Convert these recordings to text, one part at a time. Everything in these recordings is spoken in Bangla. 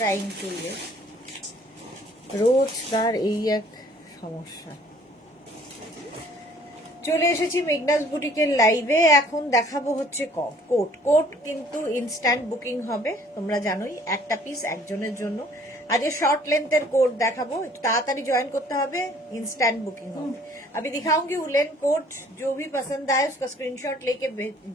ট্রাইং টু রোজকার এই এক সমস্যা। চলে এসেছি মেঘনাস বুটিকের লাইভে। এখন দেখাবো হচ্ছে কোট। কোট কিন্তু ইনস্ট্যান্ট বুকিং হবে, তোমরা জানোই, একটা পিস একজনের জন্য। আজকে शॉर्ट लेंथर कोट দেখাবো, একটু তাড়াতাড়ি জয়েন করতে হবে, इंस्टेंट बुकिंग होगी। अभी दिखाऊंगी उलेन कोट, जो भी पसंद आए उसका स्क्रीनशॉट लेके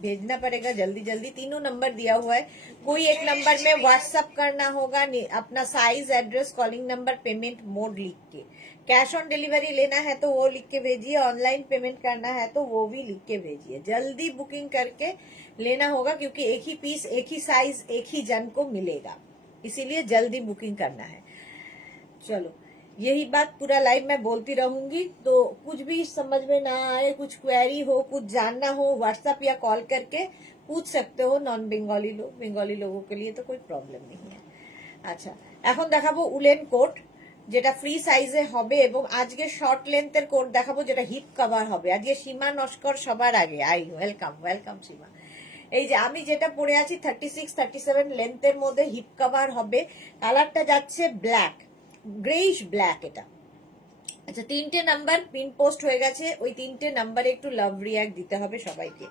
भेजना पड़ेगा जल्दी जल्दी। तीनों नंबर दिया हुआ है, कोई एक नंबर में व्हाट्सएप करना होगा, अपना size, address, calling number, payment mode लिख के। कैश ऑन डिलीवरी लेना है तो वो लिख के भेजिए, ऑनलाइन पेमेंट करना है तो वो भी लिख के भेजिए। जल्दी बुकिंग करके लेना होगा क्योंकि एक ही पीस, एक ही साइज, एक ही जन को मिलेगा, इसीलिए जल्दी बुकिंग करना है। चलो, यही बात पूरा लाइव मैं बोलती रहूंगी, तो कुछ भी समझ में ना आए, कुछ क्वेरी हो, कुछ जानना हो, व्हाट्सएप या कॉल करके पूछ सकते हो। नॉन बेंगली लोग, बेंगली लोगों के लिए तो कोई प्रॉब्लम नहीं है। আচ্ছা, এখন দেখাবো উলেন কোট, যেটা ফ্রি সাইজে হবে, এবং আজকে শর্ট লেন্থের কোট দেখাবো যেটা হিপ কভার হবে। আজকে সীমা নস্কর সবার আগে। ওয়েলকাম ওয়েলকাম সীমা। এই যে আমি যেটা পরে আছি 36 37 লেন্থের মধ্যে হিপ কভার হবে। কালারটা যাচ্ছে ব্ল্যাক, গ্রেইশ ব্ল্যাক এটা। আচ্ছা, 3টে নাম্বার পিন পোস্ট হয়ে গেছে, ওই 3টে নাম্বারে একটু লাভ রিয়াক্ট দিতে হবে সবাইকে।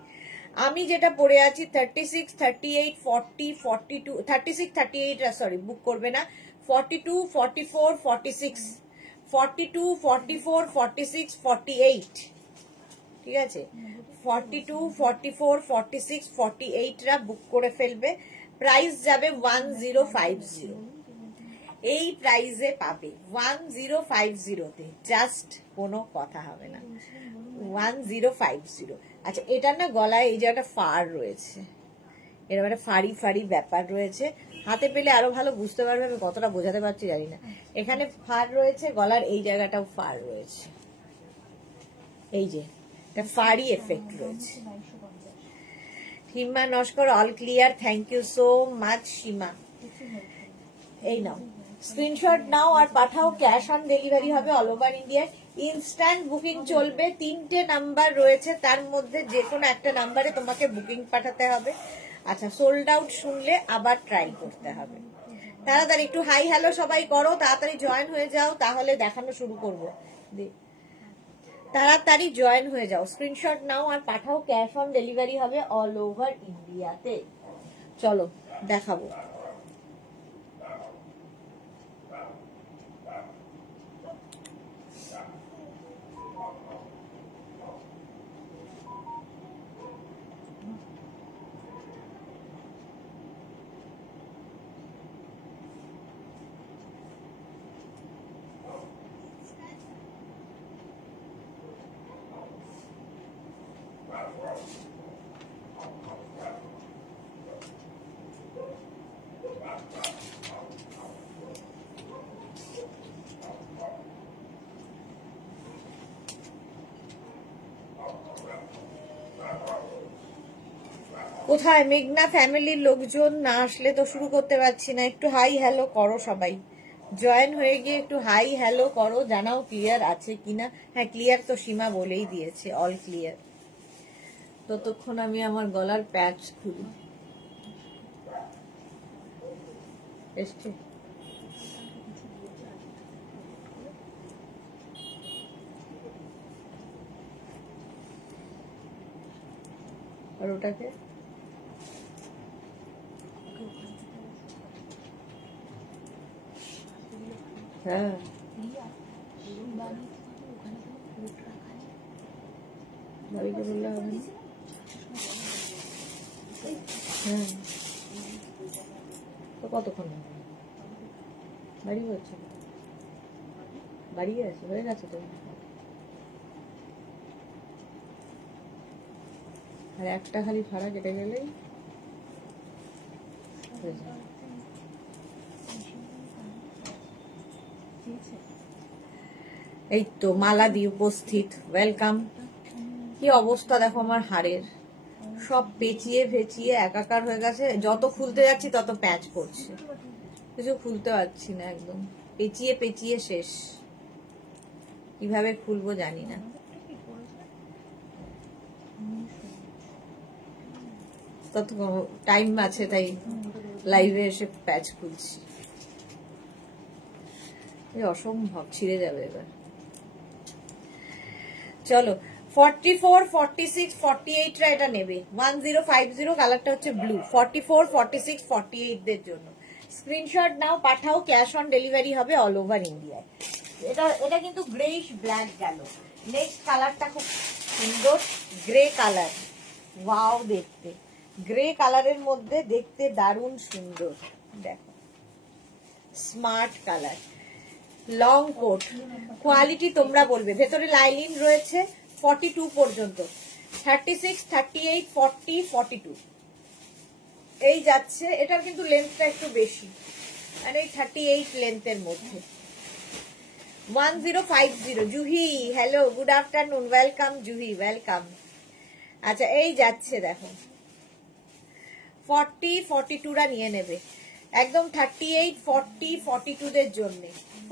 আমি যেটা পরে আছি 36 38 40 42, 36 38 সরি বুক করবে না, 42 44 46 42 44 46 48, ঠিক আছে? 42 44 46 48 রা বুক করে ফেলবে। প্রাইস যাবে 1050। এই প্রাইসে পাবে 1050 তে, জাস্ট কোনো কথা হবে না, 1050। আচ্ছা, এটা না গলায় এই যে একটা ফার রয়েছে, এরকম একটা ফাড়ি ফাড়ি ব্যাপার রয়েছে। হাতে পেলে আরো ভালো বুঝতে পারবে, আমি কতটা বোঝাতে পারছি জানি না। এখানে ফার রয়েছে, গলার এই জায়গাটাও ফার রয়েছে, এই যে একটা ফাড়ি এফেক্ট রয়েছে। Seema Naskar all clear, thank you so much Seema. এই নাও, স্ক্রিনশট নাও আর পাঠাও, ক্যাশ অন ডেলিভারি হবে all over India. Instant booking চলবে, 3টে নাম্বার রয়েছে, তার মধ্যে যে কোনো একটা নাম্বারে তোমাকে বুকিং পাঠাতে হবে। আচ্ছা, সোল্ড আউট শুনলে আবার ট্রাই করতে হবে। তাড়াতাড়ি একটু হাই হ্যালো সবাই করো, তাড়াতাড়ি জয়েন হয়ে যাও, তাহলে দেখানো শুরু করবো। তাড়াতাড়ি জয়েন হয়ে যাও, স্ক্রিনশট নাও আর পাঠাও, ক্যাশ অন ডেলিভারি হবে অল ওভার ইন্ডিয়াতে। চলো দেখাবো। কোথায় মেঘনা ফ্যামিলির লোকজন? না আসলে তো শুরু করতে পারছি না। একটু হাই হ্যালো করো সবাই, জয়েন হয়ে গিয়ে একটু হাই হ্যালো করো, জানাও ক্লিয়ার আছে কিনা। হ্যাঁ ক্লিয়ার তো সীমা বলেই দিয়েছে, অল ক্লিয়ার। ততক্ষণ আমি আমার গলার প্যাচ খুলি। এসছে আর ওটাকে হ্যাঁ বাড়িতে বললে হবে না। হ্যাঁ তো কতক্ষণ বাড়ি হচ্ছে, বাড়ি আছে, হয়ে গেছে তো। আর একটা খালি ভাড়া কেটে গেলেই হয়ে যায়। এই তো মালা দি উপস্থিত, ওয়েলকাম। কি অবস্থা দেখো আমার হাড়ের, সব পেঁচিয়ে ফেঁচিয়ে একাকার হয়ে গেছে। যত খুলতে যাচ্ছি তত প্যাচ পড়ছে, কিছু খুলতে পারছি না, একদম পেঁচিয়ে পেঁচিয়ে শেষ। কিভাবে খুলবো জানি না। তত টাইম আছে তাই লাইভে এসে প্যাচ খুলছি। অসম্ভব, ছিঁড়ে যাবে এবার। চলো 44, 46, 48 রা এটা নেবে। 1050 কালারটা হচ্ছে ব্লু। 44, 46, 48 দের জন্য স্ক্রিনশট নাও, পাঠাও, ক্যাশ অন ডেলিভারি হবে অল ওভার ইন্ডিয়ায়। এটা এটা কিন্তু গ্রেইশ ব্ল্যাক গেল। নেক্সট কালারটা খুব সুন্দর, গ্রে কালার। ওয়াও দেখতে, গ্রে কালারের মধ্যে দেখতে দারুণ সুন্দর। দেখো smart colour, long coat, quality তোমরা বলবে। ভেতরে লাইলিন রয়েছে 42 পর্যন্ত, 36, 38, 40, 42 এই যাচ্ছে। এটার কিন্তু লেন্থটা একটু বেশি, মানে এই 38 লেন্থের মধ্যে। 1050 Juhi, hello, good afternoon, welcome Juhi, welcome. আচ্ছা এই যাচ্ছে দেখো 40, 42 রা নিয়ে নেবে একদম। 38, 40, 42 দের জন্য,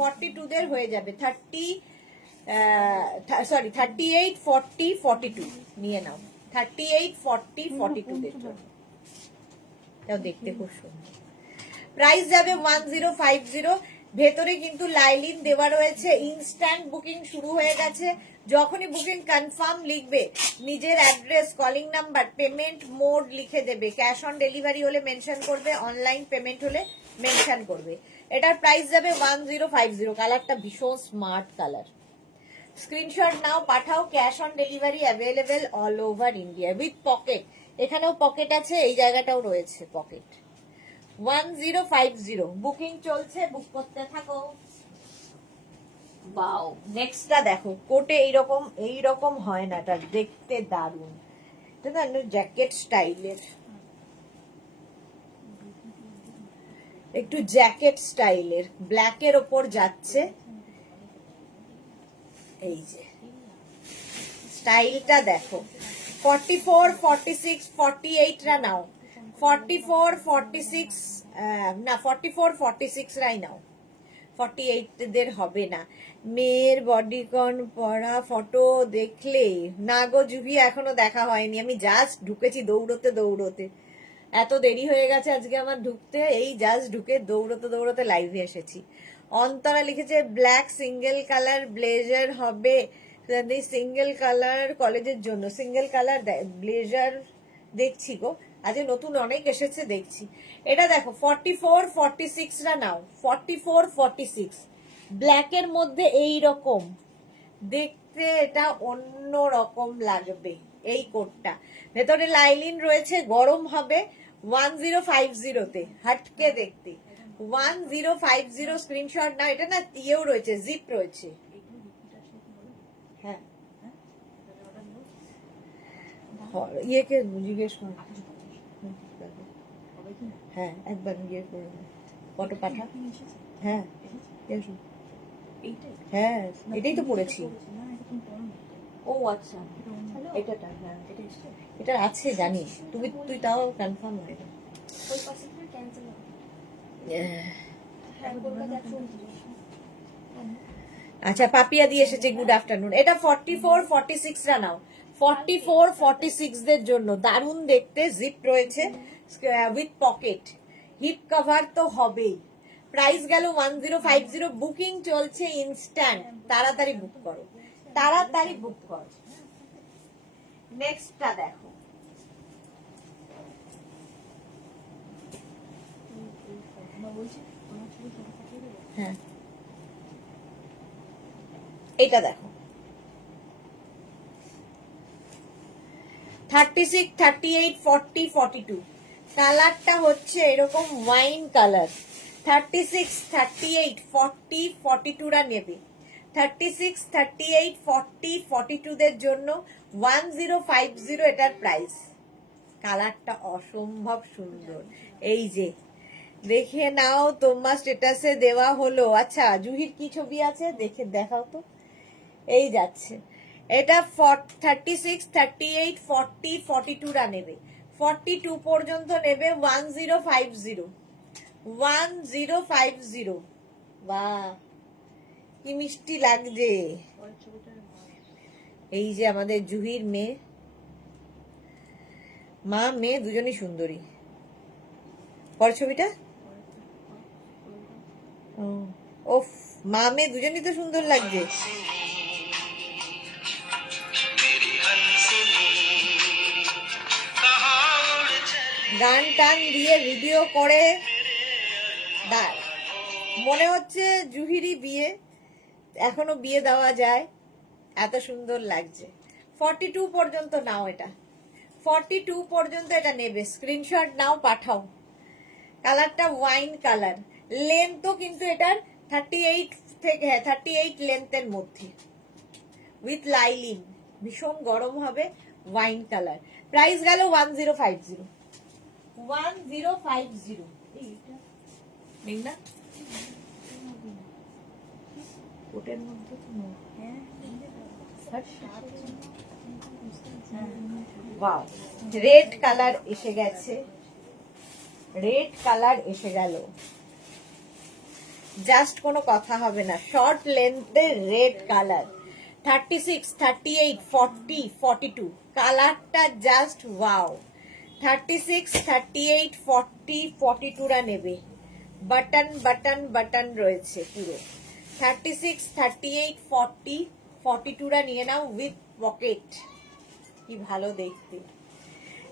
42 দের হয়ে যাবে। 38, 40, 42 নিয়ে নাও। 38, 40, 42 দের জন্য। এটাও দেখতে খুব সুন্দর। প্রাইস যাবে 1050। ভেতরে কিন্তু লাইলিন দেওয়া রয়েছে। ইনস্ট্যান্ট বুকিং শুরু হয়ে গেছে। যখনই বুকিং কনফার্ম লিখবে, নিজের address, calling number, payment mode লিখে দেবে। ক্যাশ অন ডেলিভারি হলে মেনশন করবে, অনলাইন পেমেন্ট হলে মেনশন করবে। এটার প্রাইস যাবে 1050। কালারটা ভীষণ স্মার্ট কালার। স্ক্রিনশট নাও, পাঠাও, cash on delivery available all over India with pocket. এখানেও পকেট আছে, এই জায়গাটাও রয়েছে পকেট। 1050 বুকিং চলছে, বুক করতে থাকো। বাও, নেক্সটটা দেখো। কোটে এইরকম হয় না, এটা দেখতে দারুণ। এটা না জ্যাকেট স্টাইলের, একটু জ্যাকেট স্টাইলের, ব্ল্যাকের ওপর যাচ্ছে। এই যে স্টাইলটা দেখো। 44, 46, 48 রা নাও। 44, 46 না 44, 46 রাই নাও। 48 দের হবে না। মেয়ের বডিকন পরা ফটো দেখলে না গো জুহি, এখনো দেখা হয়নি। আমি জাস্ট ঢুকেছি দৌড়তে দৌড়তে, এত দেরি হয়ে গেছে আজকে আমার ঢুকতে। এই জাস্ট ঢুকে দৌড়তে দৌড়তে লাইভে এসেছি। অন্তরা লিখেছে ব্ল্যাক সিঙ্গেল কালার ব্লেজার হবে। সিঙ্গেল কালার কলেজের জন্য সিঙ্গেল কালার ব্লেজার দেখছি গো, আজকে নতুন অনেক এসেছে দেখছি। এটা দেখো 44, 46 রা নাও। 44, 46 ব্ল্যাকের মধ্যে এই রকম দেখতে, এটা অন্য রকম লাগবে এই কোটটা। ভেতরে লাইলিন রয়েছে, গরম হবে। 1050 তে হাটকে দেখতে। 1050 স্ক্রিনশট নাও। এটা না ইয়েও রয়েছে, জিপ রয়েছে। হ্যাঁ ইয়েকে জিজ্ঞেস কর। হ্যাঁ একবার জিজ্ঞেস করে ফটো পাঠা। হ্যাঁ হ্যাঁ এটাই তো পড়েছি। ও আচ্ছা, এটা হ্যাঁ এটা আছে জানি, তুই তাও কনফার্ম হয় না। আচ্ছা পাপিয়া দিয়ে এসেছে, গুড আফটারনুন। এটা 44, 46 রা নাও। 44, 46 দের জন্য দারুণ দেখতে, জিপ রয়েছে উইথ পকেট, হিপ কভার তো হবেই। প্রাইস গেল 1050। বুকিং চলছে ইনস্ট্যান্ট, তাড়াতাড়ি বুক করো, তাড়াতাড়ি বুক করো। নেক্সটটা দেখো। হ্যাঁ এটা দেখো 36, 38, 40, 42 কালারটা হচ্ছে এরকম ওয়াইন কালার। 36, 38, 40, 42 রা নেবে। 36, 38, 40, 42 দের জন্য 1050 এটার প্রাইস। কালারটা অসম্ভব সুন্দর। এই যে দেখে নাও, তোমার স্ট্যাটাসে দেওয়া হলো। আচ্ছা জুহির কি ছবি আছে দেখে দেখাও তো। এই যাচ্ছে এটা 36, 38, 40, 42 রা নেবে। 42 পর্যন্ত নেবে 1050। 1050 বাহ কি মিষ্টি লাগছে। এই যে আমাদের জুহির মেয়ে, মা মেয়ে দুজনই সুন্দরী। পরের ছবিটা ওফ মা মেয়ে দুজনই তো সুন্দর লাগছে। গান টান দিয়ে ভিডিও করে মনে হচ্ছে জুহিরই বিয়ে, এখনো বিয়ে দেওয়া যায়, এত সুন্দর লাগছে। 42 পর্যন্ত নাও, এটা 42 পর্যন্ত এটা নেবে, স্ক্রিনশট নাও, পাঠাও। কালারটা ওয়াইন কালার, লেন্থও কিন্তু এটার 38 থেকে, হ্যাঁ 38 লেন্থের মধ্যে, উইথ লাইলিন, ভীষণ গরম হবে, ওয়াইন কালার। প্রাইস গেল 1050, 1050। নেই না ওটার মধ্যে তো ওয়াও, রেড কালার এসে গেছে, রেড কালার এসে গেল, জাস্ট কোনো কথা হবে না, শর্ট লেন্থের রেড কালার। 36, 38, 40, 42 কালারটা জাস্ট ওয়াও। 36, 38, 40, 42 রা নেবে, বাটন বাটন বাটন রয়েছে পুরো। 36, 38, 40, 42 রা নিয়ে নাও উইথ পকেট, কি ভালো দেখতে।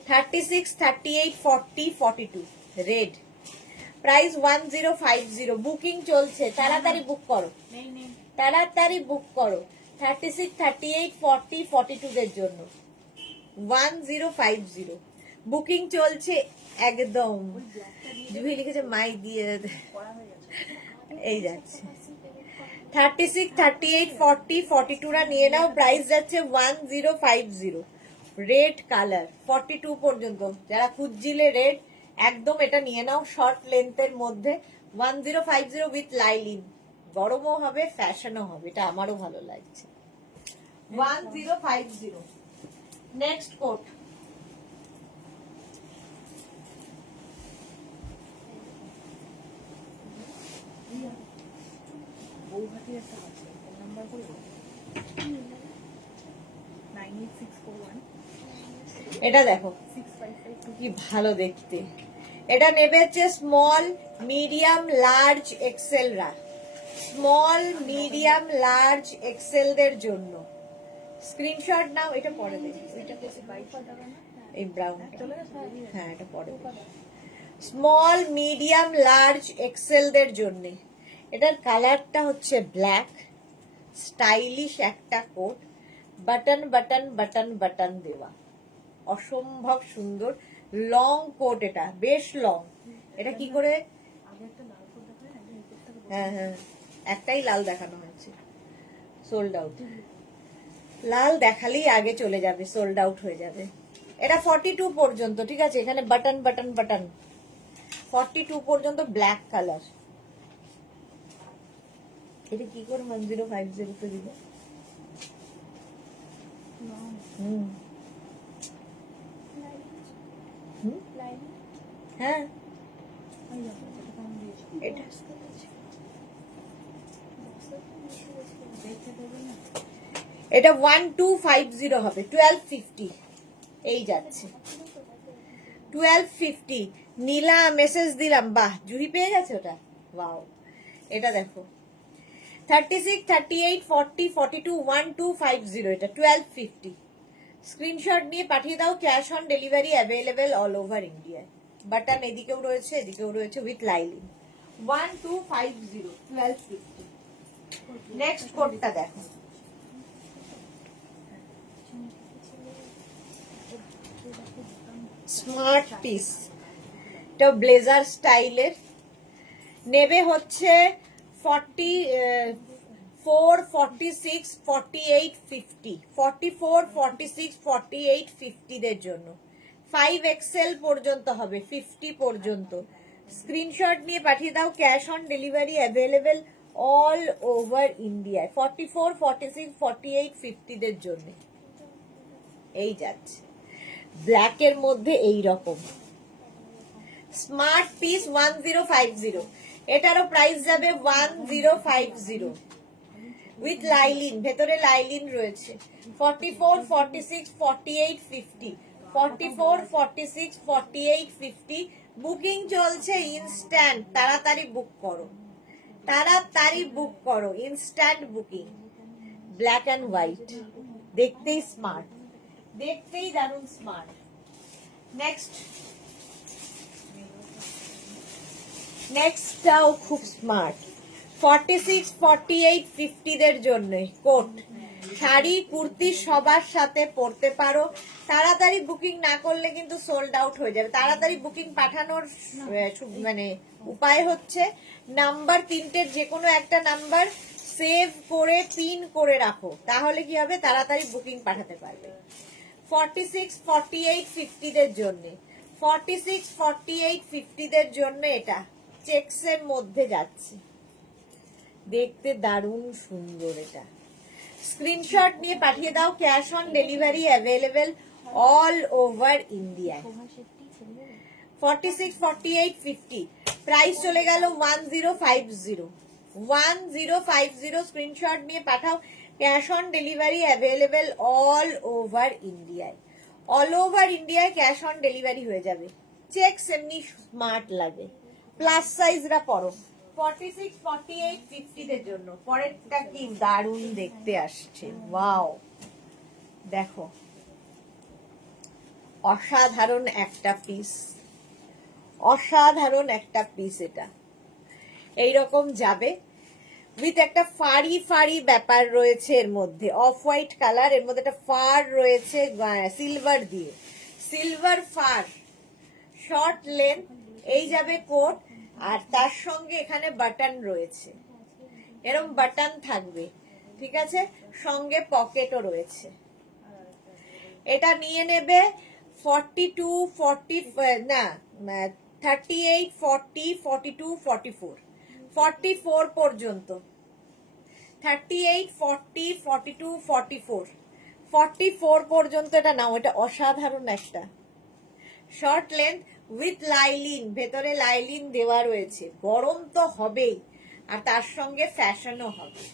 36, 38, 40, 42 রেড, প্রাইস 1050। বুকিং চলছে, তাড়াতাড়ি বুক করো, তাড়াতাড়ি বুক করো। 36, 38, 40, 42 দের জন্য 1050 বুকিং চলছে একদম। জুহি লিখেছে মাই দিয়ে এই যাচ্ছে। 36, 38, 40, 42 রা নিয়ে নাও, প্রাইস যাচ্ছে 1050। রেড কালার 42 পর্যন্ত, যারা খুঁজছিলে রেড, একদম এটা নিয়ে নাও, শর্ট লেন্থের মধ্যে 1050 উইথ লাইলিন, গরমও হবে, ফ্যাশনও হবে, এটা আমারও ভালো লাগছে। 1050। নেক্সট কোট, এটা দেখো কি ভালো দেখতে, এটা নেবে হচ্ছে স্মল মিডিয়াম লার্জ এক্সেল রা, স্মল মিডিয়াম লার্জ এক্সেল দের জন্য স্ক্রিনশট নাও। এটা পরে দেখি, এই ব্রাউন, হ্যাঁ এটা পরে। স্মল মিডিয়াম লার্জ এক্সেল দের জন্য, এটার কালারটা হচ্ছে ব্ল্যাক, স্টাইলিশ একটা coat, button button button button দেওয়া, অসম্ভব সুন্দর লং কোট, এটা বেশ লং। এটা কি করে, হ্যাঁ হ্যাঁ একটাই লাল দেখানো হয়েছে, সোল্ড আউট, লাল দেখালেই আগে চলে যাবে, সোল্ড আউট হয়ে যাবে। এটা 42 পর্যন্ত, ঠিক আছে, এখানে বাটন বাটন বাটন, 42 পর্যন্ত ব্ল্যাক কালার। এটা কি করে 1050 তে দিবে? হ্যাঁ এটা 1250 হবে, 1250 এই যাচ্ছে, 1250। নীলা মেসেজ দিলাম, বাহ জুহি পেয়ে গেছে ওটা, ওয়াও। এটা দেখো 36, 38, 40, 42, 1250, এটা 1250। স্ক্রিনশট নিয়ে পাঠিয়ে দাও, cash on delivery available all over India. Button এদিকেও রয়েছে, এদিকেও রয়েছে উইথ লাইলিন। 1250, 1250। নেক্সট কোডটা দেখো, স্মার্ট পিস, এটা ব্লেজার স্টাইলের, নেবে হচ্ছে 44, 46, 48, 50, 44, 46, 48, 50 দের জন্য 5XL পর্যন্ত হবে, 50 পর্যন্ত। স্ক্রিনশট নিয়ে পাঠিয়ে দাও, cash on delivery available all over India. 44, 46, 48, 50 দের জন্য এই যাচ্ছে, ব্ল্যাকের মধ্যে এই রকম স্মার্ট পিস 1050, এটারও প্রাইস যাবে 1050 উইথ লাইলিন, ভেতরে লাইলিন রয়েছে। 44, 46, 48, 50, 44, 46, 48, 50 বুকিং চলছে ইনস্ট্যান্ট, তাড়াতাড়ি বুক করো। তাড়াতাড়ি বুক করো, instant booking. Black and white, দেখতেই স্মার্ট, দেখতেই দারুণ স্মার্ট। নেক্সটটাও খুব স্মার্ট। 46, 48, 50 দের জন্য কোট, শাড়ি কুর্তি সবার সাথে পরতে পারো। তাড়াতাড়ি বুকিং না করলে কিন্তু সোল্ড আউট হয়ে যাবে। তাড়াতাড়ি বুকিং পাঠানোর মানে উপায় হচ্ছে নাম্বার 3টের যে কোনো একটা নাম্বার সেভ করে পিন করে রাখো, তাহলে কি হবে, তাড়াতাড়ি বুকিং পাঠাতে পারবে। 46, 48, 50 দের জন্য, 46, 48, 50 দের জন্য এটা চেক্সের মধ্যে যাচ্ছে, দেখতে দারুণ সুন্দর। এটা স্ক্রিনশট নিয়ে পাঠিয়ে দাও। Cash on delivery available all over India. 46, 48, 50 price চলে গেল 1050। 1050 স্ক্রিনশট নিয়ে পাঠাও। Cash on delivery available all over ইন্ডিয়ায়। অল ওভার ইন্ডিয়ায় ক্যাশ অন ডেলিভারি হয়ে যাবে। চেকস এমনি স্মার্ট লাগে, প্লাস সাইজরা পরো। 46, 48, 50 দের জন্য পরেরটা কি দারুণ দেখতে আসছে, ওয়াও দেখো, অসাধারণ একটা পিস, অসাধারণ একটা পিস। এটা এইরকম যাবে উইথ একটা ফাড়ি ফাড়ি ব্যাপার রয়েছে এর মধ্যে, অফ হোয়াইট কালার, এর মধ্যে একটা ফার রয়েছে সিলভার দিয়ে, সিলভার ফার, শর্ট লেন্থ, এই যাবে কোট, আর তার সঙ্গে এখানে বাটন রয়েছে, এরকম বাটন থাকবে, ঠিক আছে, সঙ্গে পকেটও রয়েছে। এটা নিয়ে নেবে 42, 40 না 38, 40, 42, 44, 44 পর্যন্ত, 38, 40, 42, 44, 44 পর্যন্ত এটা নাও। এটা অসাধারণ একটা শর্ট লেন্থ উইথ লাইলিন, ভেতরে লাইলিন দেওয়া রয়েছে, গরম তো হবেই আর তার সঙ্গে ফ্যাশনও হবে।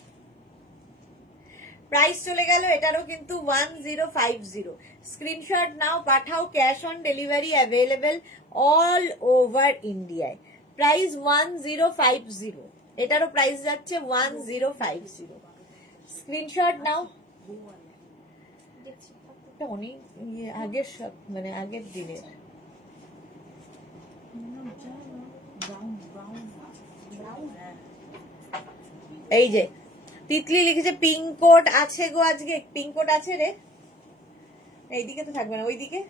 প্রাইস চলে গেল এটারও কিন্তু 1050। স্ক্রিনশট নাও, পাঠাও। Cash on delivery available all over ইন্ডিয়ায়। প্রাইস 1050, এটারও প্রাইস যাচ্ছে 1050। স্ক্রিনশট নাও। অনেক আগের সব, মানে আগের দিনের। এই যে তিতলি লিখেছে পিঙ্ক কোট আছে গো, আজকে পিঙ্ক কোট আছে রে, এইদিকে তো থাকবে না, ওইদিকে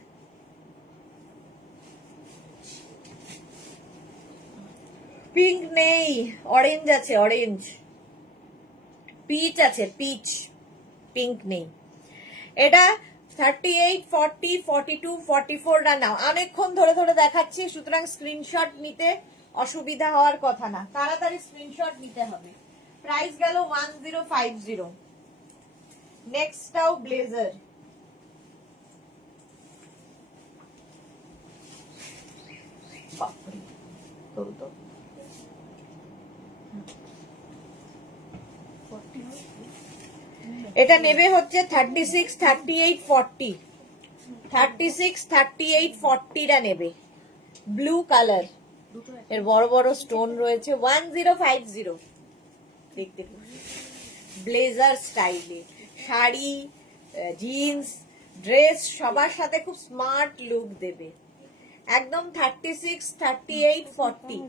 পিঙ্ক নেই, অরেঞ্জ আছে, অরেঞ্জ, পিচ আছে, পিচ, পিঙ্ক নেই। এটা 38, 40, 42, 44 নাও। অনেকক্ষণ ধরে ধরে দেখাচ্ছি, সুতরাং স্ক্রিনশট নিতে অসুবিধা হওয়ার কথা না, তাড়াতাড়ি স্ক্রিনশট নিতে হবে। প্রাইস গেল 1050। নেক্সটটাও ব্লেজার, এটা নেবে হচ্ছে 36, 38, 40, 36, 38, 40টা নেবে। ব্লু কালার, এর বড় বড় স্টোন রয়েছে। 1050 দেখতে ব্লেজার স্টাইলে, শাড়ি, জিন্স, ড্রেস সবার সাথে খুব স্মার্ট লুক দেবে একদম। 36, 38, 40,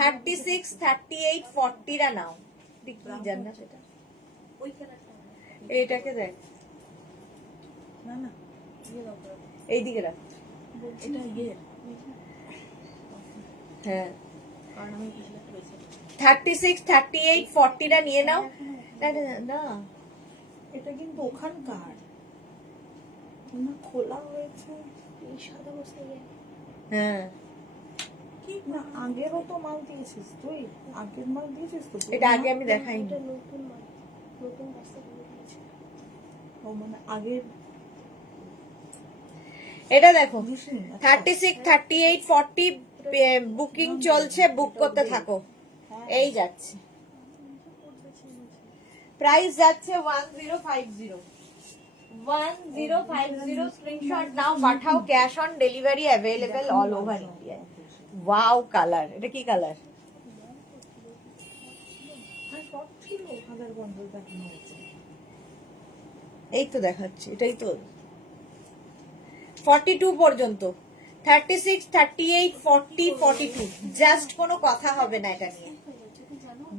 36, 38, 40টা নাও। কি জান্নাত এটা, এইটাকে দেখ না না, এইদিকে রাখ, এটা ইয়ে, হ্যাঁ 36, 38, 40টা নিয়ে নাও। না এটা কিন্তু ওখানকার খোলা হয়েছে, এই সাদা বস্তায়। হ্যাঁ কি না, আগেরও তো মাল দিয়েছিস তুই, আগের মাল দিয়েছিস তো। এটা আগে আমি দেখাইনি, নতুন মাল, নতুন বস্তা দিয়েছে। ও মানে আগের। এটা দেখো 36, 38, 40 বুকিং চলছে, বুক করতে থাকো, এই যাচ্ছে। প্রাইস যাচ্ছে 1050। 1050 স্ক্রিনশট নাও, পাঠাও। Cash on delivery available all over India. Wow colour, এটা কি কালার? শর্ট ছিল, কালার বন্ধ দেখানো হচ্ছে। এই তো দেখাচ্ছে, এটাই তো 42 পর্যন্ত, 36, 38, 40, 42, জাস্ট কোনো কথা হবে না এটা নিয়ে।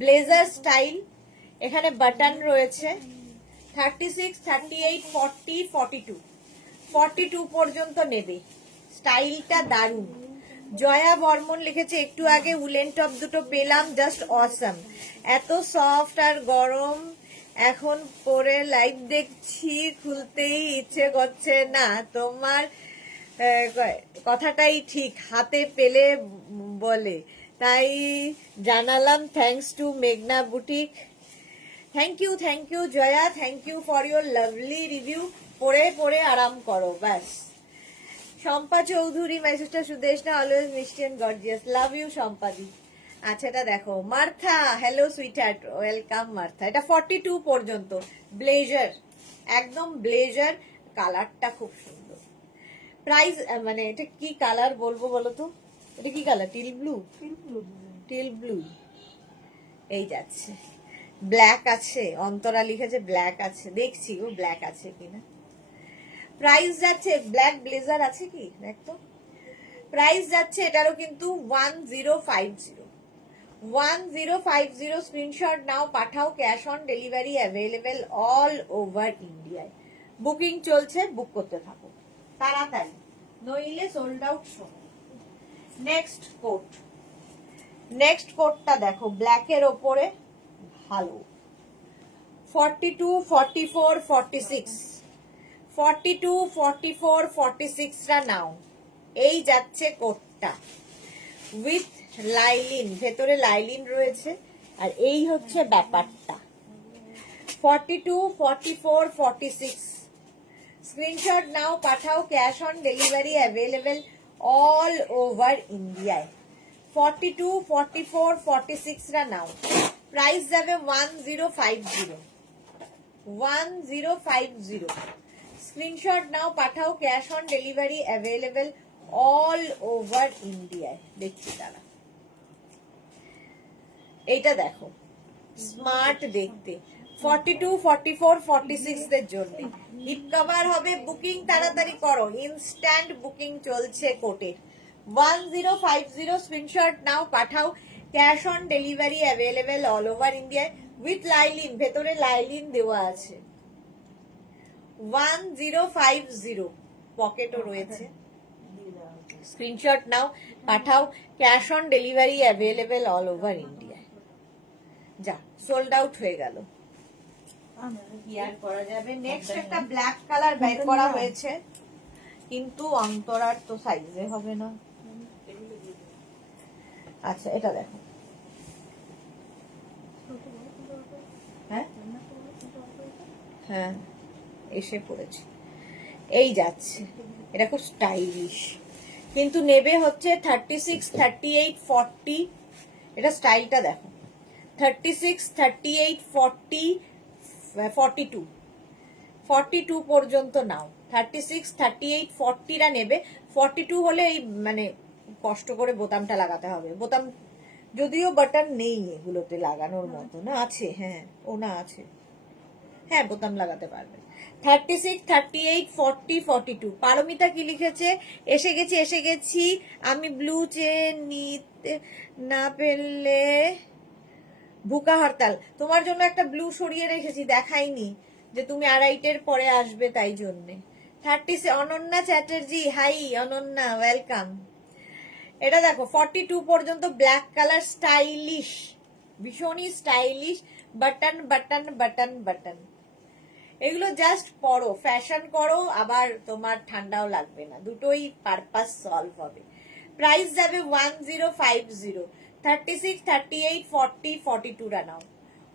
ব্লেজার স্টাইল, এখানে বাটন রয়েছে। 36, 38, 40, 42, 42 পর্যন্ত নেবে। স্টাইলটা দারুণ। জয়া বর্মন লিখেছে একটু আগে উলেন টপ দুটো পেলাম, জাস্ট অসাম, এত সফট আর গরম, এখন পরে লাইভ দেখছি, খুলতেই ইচ্ছে করছে না। তোমার কথাটাই ঠিক, হাতে পেলে বলে, তাই জানালাম। থ্যাঙ্কস টু মেঘনা boutique. Thank you Joya, thank you for your lovely review. পড়ে পড়ে আরাম করো ব্যাস। Shampa Chowdhury, my sister Sudeshna, always মিষ্টি এন্ড গর্জিয়াস, লাভ ইউ শম্পাদি। আচ্ছা এটা দেখো, Martha, hello sweetheart, welcome Martha. এটা 42 পর্যন্ত, ব্লেজার, একদম ব্লেজার, কালারটা খুব সুন্দর। প্রাইস মানে এটা কি কালার বলবো বলো তো, এটা কি colour? Teal blue, teal blue. এই যাচ্ছে, ব্ল্যাক আছে, অন্তরা লিখেছে ব্ল্যাক আছে, দেখছি ও ব্ল্যাক আছে কিনা। প্রাইস যাচ্ছে, ব্ল্যাক ব্লেজার আছে কি দেখতো। প্রাইস যাচ্ছে এটারও কিন্তু 1050, 1050। স্ক্রিনশট নাও, পাঠাও, cash on delivery available all over ইন্ডিয়ায়। বুকিং চলছে, বুক করতে থাকো তাড়াতাড়ি, নইলে sold out. Next coat, next কোটটা দেখো, ব্ল্যাকের ওপরে ভালো। 42, 44, 46, 42, 44, 46 টা নাও। এই যাচ্ছে কোটটা উইথ লাইলিন, ভেতরে লাইলিন রয়েছে, আর এই হচ্ছে ব্যাপারটা। 42, 44, 46, স্ক্রিনশট নাও, পাঠাও, cash on delivery available all over ইন্ডিয়ায়। 42, 44, 46 টা নাও। প্রাইস যাবে 1050, 1050। স্ক্রিনশট নাও, পাঠাও, cash on delivery available all over ইন্ডিয়ায়। দেখছি তারা, এইটা দেখো, স্মার্ট দেখতে। 42, 44, 46 দের জন্য হিপ কভার হবে। বুকিং তাড়াতাড়ি করো, ইনস্ট্যান্ট বুকিং চলছে কোটের। 1050, স্ক্রিনশট নাও, পাঠাও, cash on delivery available all over ইন্ডিয়ায় উইথ লাইলিন, ভেতরে লাইলিন দেওয়া আছে। 1050, পকেটও রয়েছে। স্ক্রিনশট নাও, পাঠাও, cash on delivery available all over ইন্ডিয়ায়। যা, সোল্ড আউট হয়ে গেল, কি আর করা যাবে। নেক্সট একটা ব্ল্যাক কালার বের করা হয়েছে, কিন্তু অন্তরার তো সাইজে হবে না। আচ্ছা এটা দেখো, হ্যাঁ হ্যাঁ এসে পড়েছে, এই যাচ্ছে, এটা খুব স্টাইলিশ, কিন্তু নেবে হচ্ছে 36, 38, 40। এটা স্টাইলটা দেখো, 36, 38, 40, 42, 42 পর্যন্ত নাও। 36, 38, 40 রা নেবে। 42 হলে এই মানে কষ্ট করে বোতামটা লাগাতে হবে। বোতাম যদিও বাটন নেই এগুলোতে লাগানোর মতো, না আছে, হ্যাঁ ও না আছে, হ্যাঁ বোতাম লাগাতে পারবে। 36, 38, 40, 42। পারমিতা কি লিখেছে? এসে গেছি, এসে গেছি, আমি ব্লু চেয়ে নিতে না পেলে ভুকা হরতাল। তোমার জন্য একটা ব্লু সরিয়ে রেখেছি, দেখাইনি যে তুমি আড়াইটের পরে আসবে, তাই জন্যে। 30, অনন্যা চ্যাটার্জি, হাই অনন্যা, ওয়েলকাম। এটা দেখো 42 পর্যন্ত, ব্ল্যাক কালার, স্টাইলিশ, ভীষণই stylish, button button button button. এগুলো জাস্ট পরো, ফ্যাশন করো, আবার তোমার ঠান্ডাও লাগবে না, দুটোই পারপাস সলভ হবে। প্রাইস যাবে 1050, 36, 38, 40, 42 রা নাও।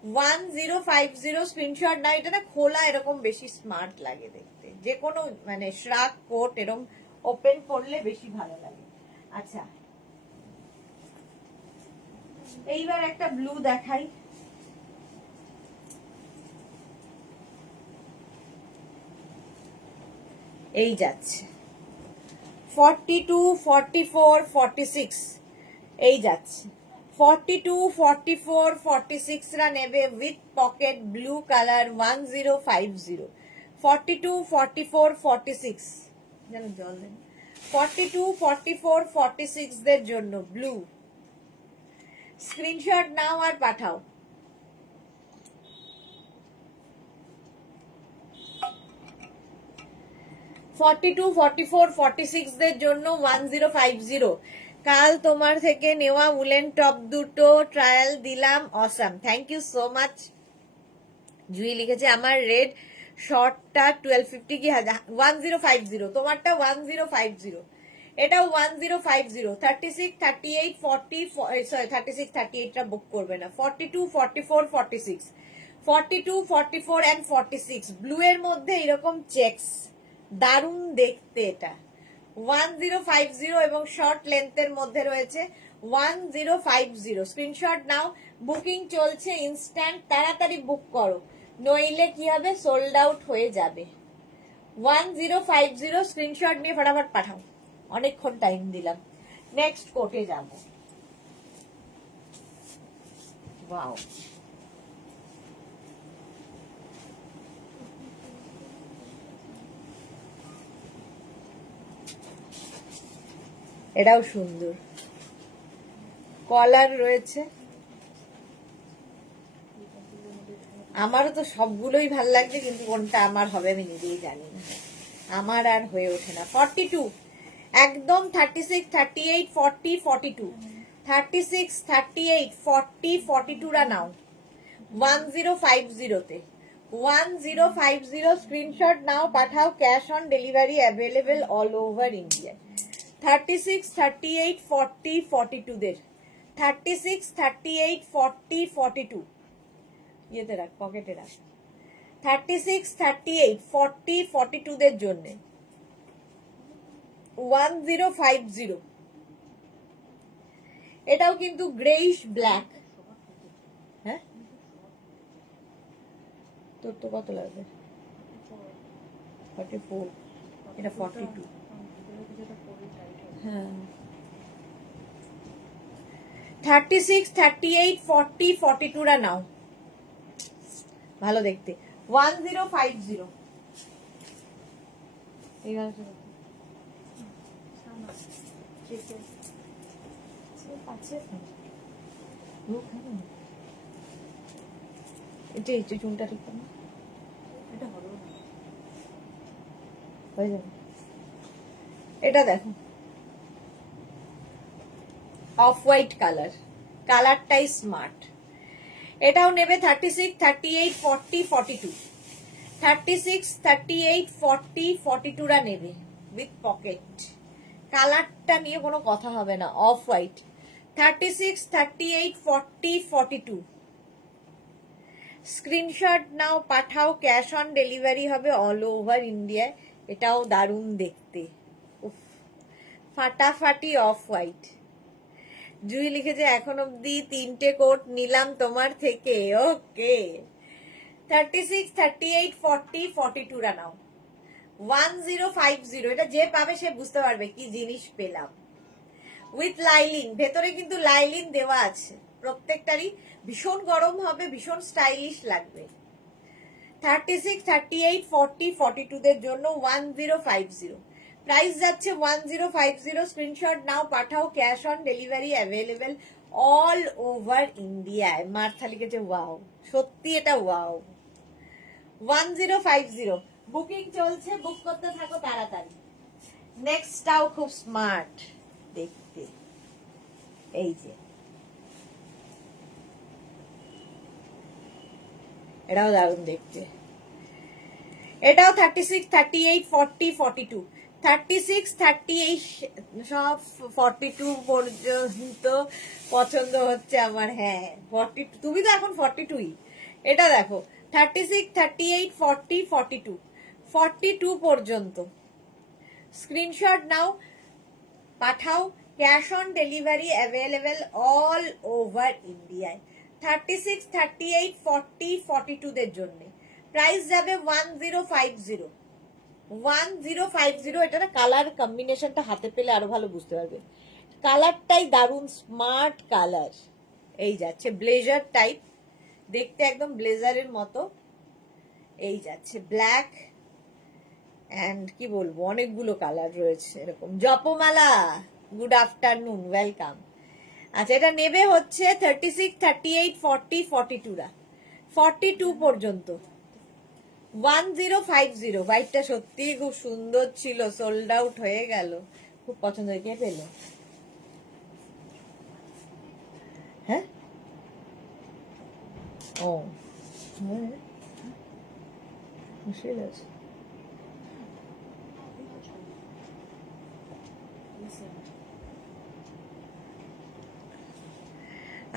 1050, স্ক্রিনশট নাও। এটা না খোলা এরকম বেশি স্মার্ট লাগে দেখতে, যে কোনো মানে শ্রাক কোট এরকম ওপেন করলে বেশি ভালো লাগে। আচ্ছা এইবার একটা ব্লু দেখাই, এই যাচ্ছে 42, 44, 46, এই যাচ্ছে 42, 44, 46 রা নেবে উইথ পকেট ব্লু কালার 1050 42, 44, 46 যেন জল দেন 42, 44, 46 দের জন্য ব্লু স্ক্রিনশট নাও আর পাঠাও। ফর্টি টু, 44, 46 দের জন্য 1050। কাল তোমার থেকে নেওয়া উলেন টপ দুটো ট্রায়াল দিলাম, awesome, thank you so much. Jui লিখেছে আমার রেড শর্টটা 1250 কি 1050, তোমারটা 1050, এটাও 1050। 36, 38, 40, সরি 36, 38 টা বুক করবে না। 42, 44, 46, 42, 44 and 46 ব্লু এর মধ্যে এরকম চেকস, দারুণ দেখতে এটা। 1050 এবং শর্ট লেন্থের মধ্যে রয়েছে 1050। স্ক্রিনশট নাও, বুকিং চলছে ইনস্ট্যান্ট, তাড়াতাড়ি বুক করো, নইলে কি হবে, সোল্ড আউট হয়ে যাবে। 1050 স্ক্রিনশট নিয়ে ফটাফট পাঠাও, অনেকক্ষণ টাইম দিলাম। নেক্সট কোটে যাব। ওয়াও, এটাও সুন্দর, কলার রয়েছে। আমারও তো সবগুলোই ভাল লাগছে, কিন্তু কোনটা আমার হবে আমি নিজেই জানি না, আমার আর হয়ে ওঠে না। 42 একদম, 36, 38, 40, 42, 36, 38, 40, 42 রা নাও 1050 তে। 1050 স্ক্রিনশট নাও পাঠাও, cash on delivery available all over India. 36, 38, 40, 42 দের, 36, 38, 40, 42 ইয়েতে রাখ, পকেটে রাখ। 36, 38, 40, 42 দের জন্য 1050। এটাও কিন্তু গ্রেইশ ব্ল্যাক। হ্যাঁ, তোর তো কত লাগবে? 44, এটা 42। হ্যাঁ, 36, 38, 40, 42 রা নাও, ভালো দেখতে। 1050। চুনটা ঠিক না, এটা হলো না, হয়ে যাবে। এটা দেখো, অফ হোয়াইট কালার, কালারটাই স্মার্ট। এটাও নেবে 36, 38, 40, 42, 36, 38, 40, 42 রা নেবে উইথ পকেট। কালারটা নিয়ে কোনো কথা হবে না, অফ হোয়াইট। 36, 38, 40, 42 স্ক্রিনশট নাও পাঠাও, ক্যাশ অন ডেলিভারি হবে অল ওভার ইন্ডিয়ায়। এটাও দারুণ দেখতে, উফ, ফাটাফাটি অফ হোয়াইট। জুই লিখেছে এখন অব্দি 3টে কোট নিলাম তোমার থেকে, ওকে। 36, 38, 40, 42 রা নাও 1050। এটা যে পাবে সে বুঝতে পারবে কি জিনিস পেলাম। উইথ লাইলিন, ভেতরে কিন্তু লাইলিন দেওয়া আছে প্রত্যেকটারই, ভীষণ গরম হবে, ভীষণ স্টাইলিশ লাগবে। 36, 38, 40, 42 দের জন্য 1050। প্রাইস যাচ্ছে 1050। স্ক্রিনশট নাও পাঠাও, cash on delivery available all over ইন্ডিয়ায়। মার্থা লিখেছে ওয়াও, সত্যি এটা ওয়াও। 1050 বুকিং চলছে, বুক করতে থাকো তাড়াতাড়ি। নেক্সটটাও খুব স্মার্ট দেখতে, এই যে এটাও দারুণ দেখতে। এটাও 36, 38, 40, 42, 36, 38 সব 42 পর্যন্ত পছন্দ হচ্ছে আমার। হ্যাঁ 42, তুমি তো এখন 42ই। এটা দেখো 36, 38, 40, 42, 42 পর্যন্ত স্ক্রিনশট নাও পাঠাও, cash on delivery available all over ইন্ডিয়ায়। 36, 38, 40, 42 দের জন্য প্রাইস যাবে 1050। 1050। এটা না কালার কম্বিনেশনটা হাতে পেলে আরো ভালো বুঝতে পারবে, কালারটাই দারুণ স্মার্ট কালার। এই যাচ্ছে ব্লেজার টাইপ, দেখতে একদম ব্লেজারের মতো। এই যাচ্ছে ব্ল্যাক অ্যান্ড কি বলবো, অনেকগুলো কালার রয়েছে এরকম। জপমালা, গুড আফটারনুন, ওয়েলকাম। আচ্ছা, এটা নেবে হচ্ছে 36, 38, 40, 42 42 পর্যন্ত। 1050। হোয়াইটটা সত্যি খুব সুন্দর ছিল, সোল্ড আউট হয়ে গেল। খুব পছন্দ হয়ে, কে পেলো? হ্যাঁ, ও হ্যাঁ, মুশকিল আছে।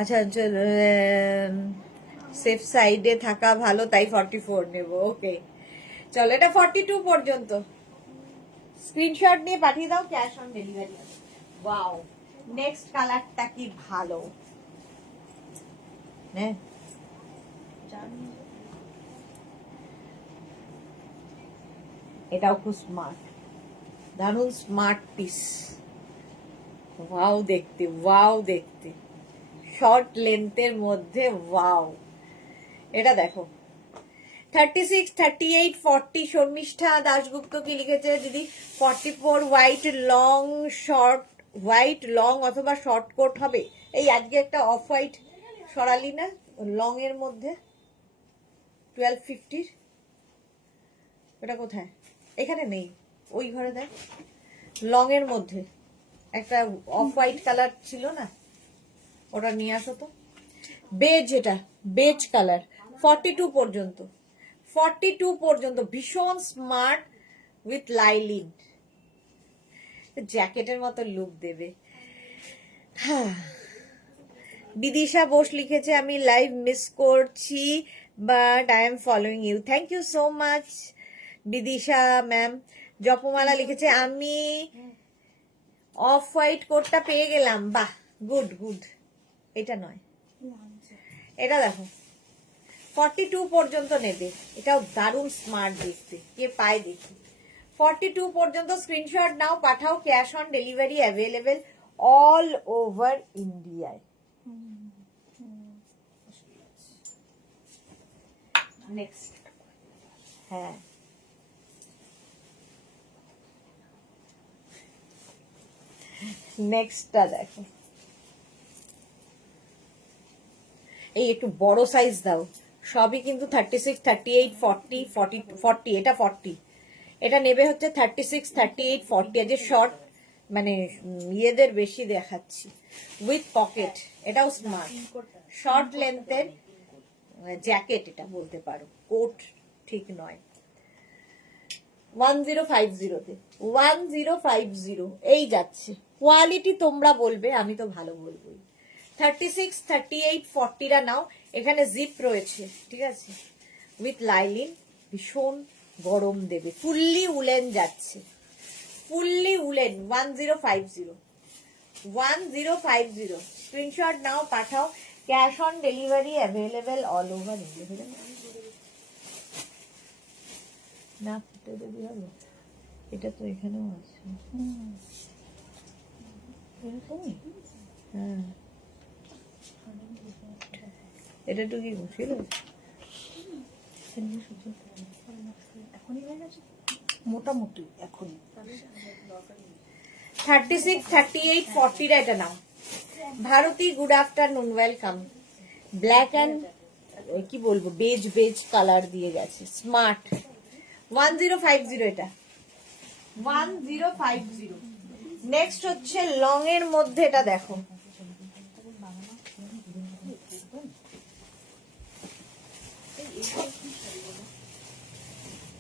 আচ্ছা, সেফ সাইডে থাকা ভালো, তাই 44 নেব। ওকে, চলো, এটা 42 পর্যন্ত। স্ক্রিনশট নিয়ে পাঠিয়ে দাও, cash on delivery. Wow, next কালারটা কি ভালো, হ্যাঁ। এটাও খুব স্মার্ট, দারুণ স্মার্ট পিস। ওয়াও দেখতে, ওয়াও দেখতে, শর্ট লেন্থের মধ্যে, ওয়াও। এটা দেখো 36, 38, 40। শর্মিষ্ঠা দাশগুপ্ত কি লিখেছে দিদি? 44 white long short, white long অথবা শর্ট কোট হবে। এই আজকে একটা অফ হোয়াইট সরালি না লং এর মধ্যে, 1250। ওটা কোথায়? এখানে নেই, ওই ঘরে দেখ। লং এর মধ্যে একটা অফ হোয়াইট কালার ছিল না, ওটা নিয়ে আসো তো। বেজ, এটা বেজ কালার। 42 পর্যন্ত, 42 পর্যন্ত। ভীষণ স্মার্ট উইথ লাইলিন, জ্যাকেটের মতো লুক দেবে। হ্যাঁ, বিদিশা বোস লিখেছে আমি লাইভ মিস করছি but I am following you. Thank you so much Bidisha ma'am. Japamala লিখেছে আমি অফ হোয়াইট কোটটা পেয়ে গেলাম, বাহ, গুড গুড। এটা নয়, এটা দেখো 42 পর্যন্ত নেবে। এটাও দারুণ স্মার্ট দেখতে, কে পায় দেখি। 42 পর্যন্ত স্ক্রিনশট নাও, পাঠাও, cash on delivery available all over ইন্ডিয়ায়। নেক্সট, হ্যাঁ, নেক্সটটা দেখো। এই একটু বড় সাইজ দাও, সবই কিন্তু 36, 38, 40, 40, 40। এটা 40, এটা নেবে হচ্ছে 36, 38, 40। আজ শর্ট মানে ইয়েদের বেশি দেখাচ্ছি, উইথ পকেট। এটাও স্মার্ট, শর্ট লেন্থের জ্যাকেট এটা বলতে পারো, কোট ঠিক নয়। 1050 1050 এই যাচ্ছে। কোয়ালিটি তোমরা বলবে, আমি তো ভালো বলবোই। 36, 38, 40 নাও। এখানে জিপ রয়েছে, ঠিক আছে, উইথ লাইলিন। ভীষণ গরম দেবে, ফুললি উলেন যাচ্ছে, ফুললি উলেন। 1050 1050। স্ক্রিনশট নাও, পাঠাও, cash on delivery available all over India. না ফুটে দেবি হবে, এটা তো এখানেও আছে। হ্যাঁ, এটা তো কি মুশকিল আছে, এখনই হয়ে গেছে মোটামুটি এখনই। 36, 38, 40 এটা নাও। Bharati good afternoon, welcome. Black and কি বলবো, বেজ বেজ কালার দিয়ে গেছে, স্মার্ট। 1050 এটা, 1050। নেক্সট হচ্ছে লং এর মধ্যে, এটা দেখো,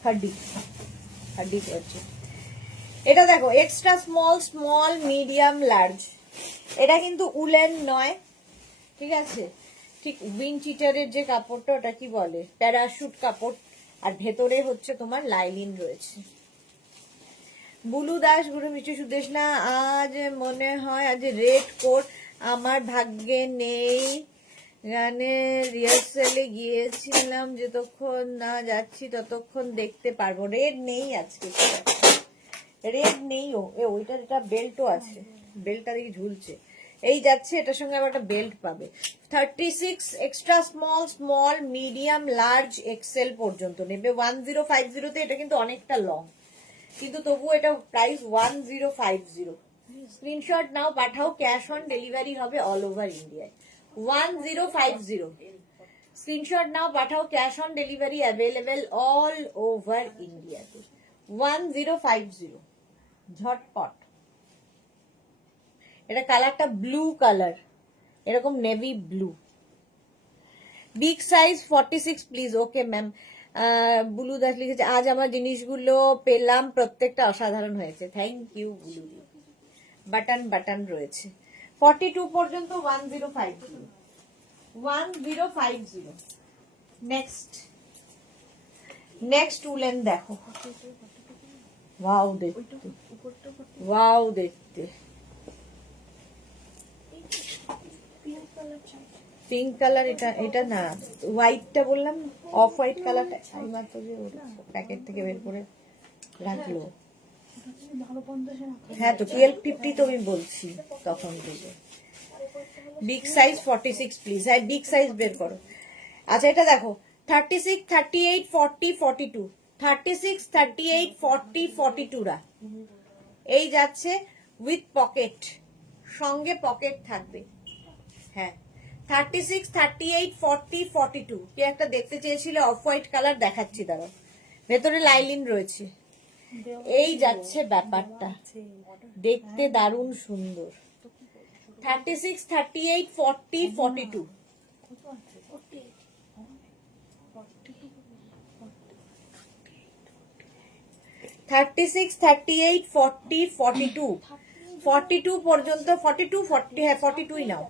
হাড্ডি হাড্ডি করছে। এটা দেখো extra small, small, medium, large. এটা কিন্তু উলেন নয়, ঠিক আছে, ঠিক উইন্ড চিটারের যে কাপড়টা, ওটা কি বলে, প্যারাশুট কাপড়। আর ভেতরে হচ্ছে তোমার লাইলিন রয়েছে। বুলু দাস, গুরু মিষ্টি সুদেশ না, আজ মনে হয় আজ রেড কোট আমার ভাগ্যে নেই। গানের রিহার্সালে গিয়েছিলাম, যতক্ষণ না যাচ্ছি ততক্ষণ দেখতে পারবো। রেড নেই আজকে, রেড নেই। ওইটার এটা বেল্টও আছে, বেল্টটা দেখি ঝুলছে, এই যাচ্ছে, এটার সঙ্গে আবার একটা বেল্ট পাবে। 36 extra small, small, medium, large, XL পর্যন্ত নেবে 1050 তে। এটা কিন্তু অনেকটা লং, কিন্তু তবু এটা প্রাইস 1050। স্ক্রিনশট নাও, পাঠাও, ক্যাশ অন ডেলিভারি হবে অল ওভার ইন্ডিয়ায়। 1050 স্ক্রিনশট নাও, পাঠাও, cash on delivery available all over ইন্ডিয়াতে। 1050 ঝটপট। এটা কালারটা ব্লু কালার, এরকম navy blue. Big size 46 please. Okay ma'am. Bulu Das লিখেছে, আজ আমার জিনিসগুলো পেলাম, প্রত্যেকটা অসাধারণ হয়েছে। Thank you Bulu. Button button রয়েছে 42 পর্যন্ত। 1050 1050। নেক্সট নেক্সট উলেন দেখো। ওয়াও দেখতে, ওয়াও দেখতে। পিঙ্ক কালার, এটা না, হোয়াইটটা বললাম, অফ হোয়াইট কালারটা আমি মাত্র যে প্যাকেট থেকে বের করে রাখলো। হ্যাঁ তো 1250 তো আমি বলছি তখন থেকে। Big size 46 please. হ্যাঁ বিগ সাইজ বের করো। আচ্ছা এটা দেখো, 36, 38, 40, 42। 36, 38, 40, 42 রা এই যাচ্ছে উইথ পকেট, সঙ্গে পকেট থাকবে। হ্যাঁ 36, 38, 40, 42। কে একটা দেখতে চেয়েছিল অফ হোয়াইট কালার, দেখাচ্ছি দাঁড়াও। ভেতরে লাইলিন রয়েছে। এই যাচ্ছে ব্যাপারটা, দেখতে দারুণ সুন্দর। 36, 38, 40, 42। 36, 38, 40, 42। 42 পর্যন্ত, 42, 40, হ্যাঁ 42ই নাও।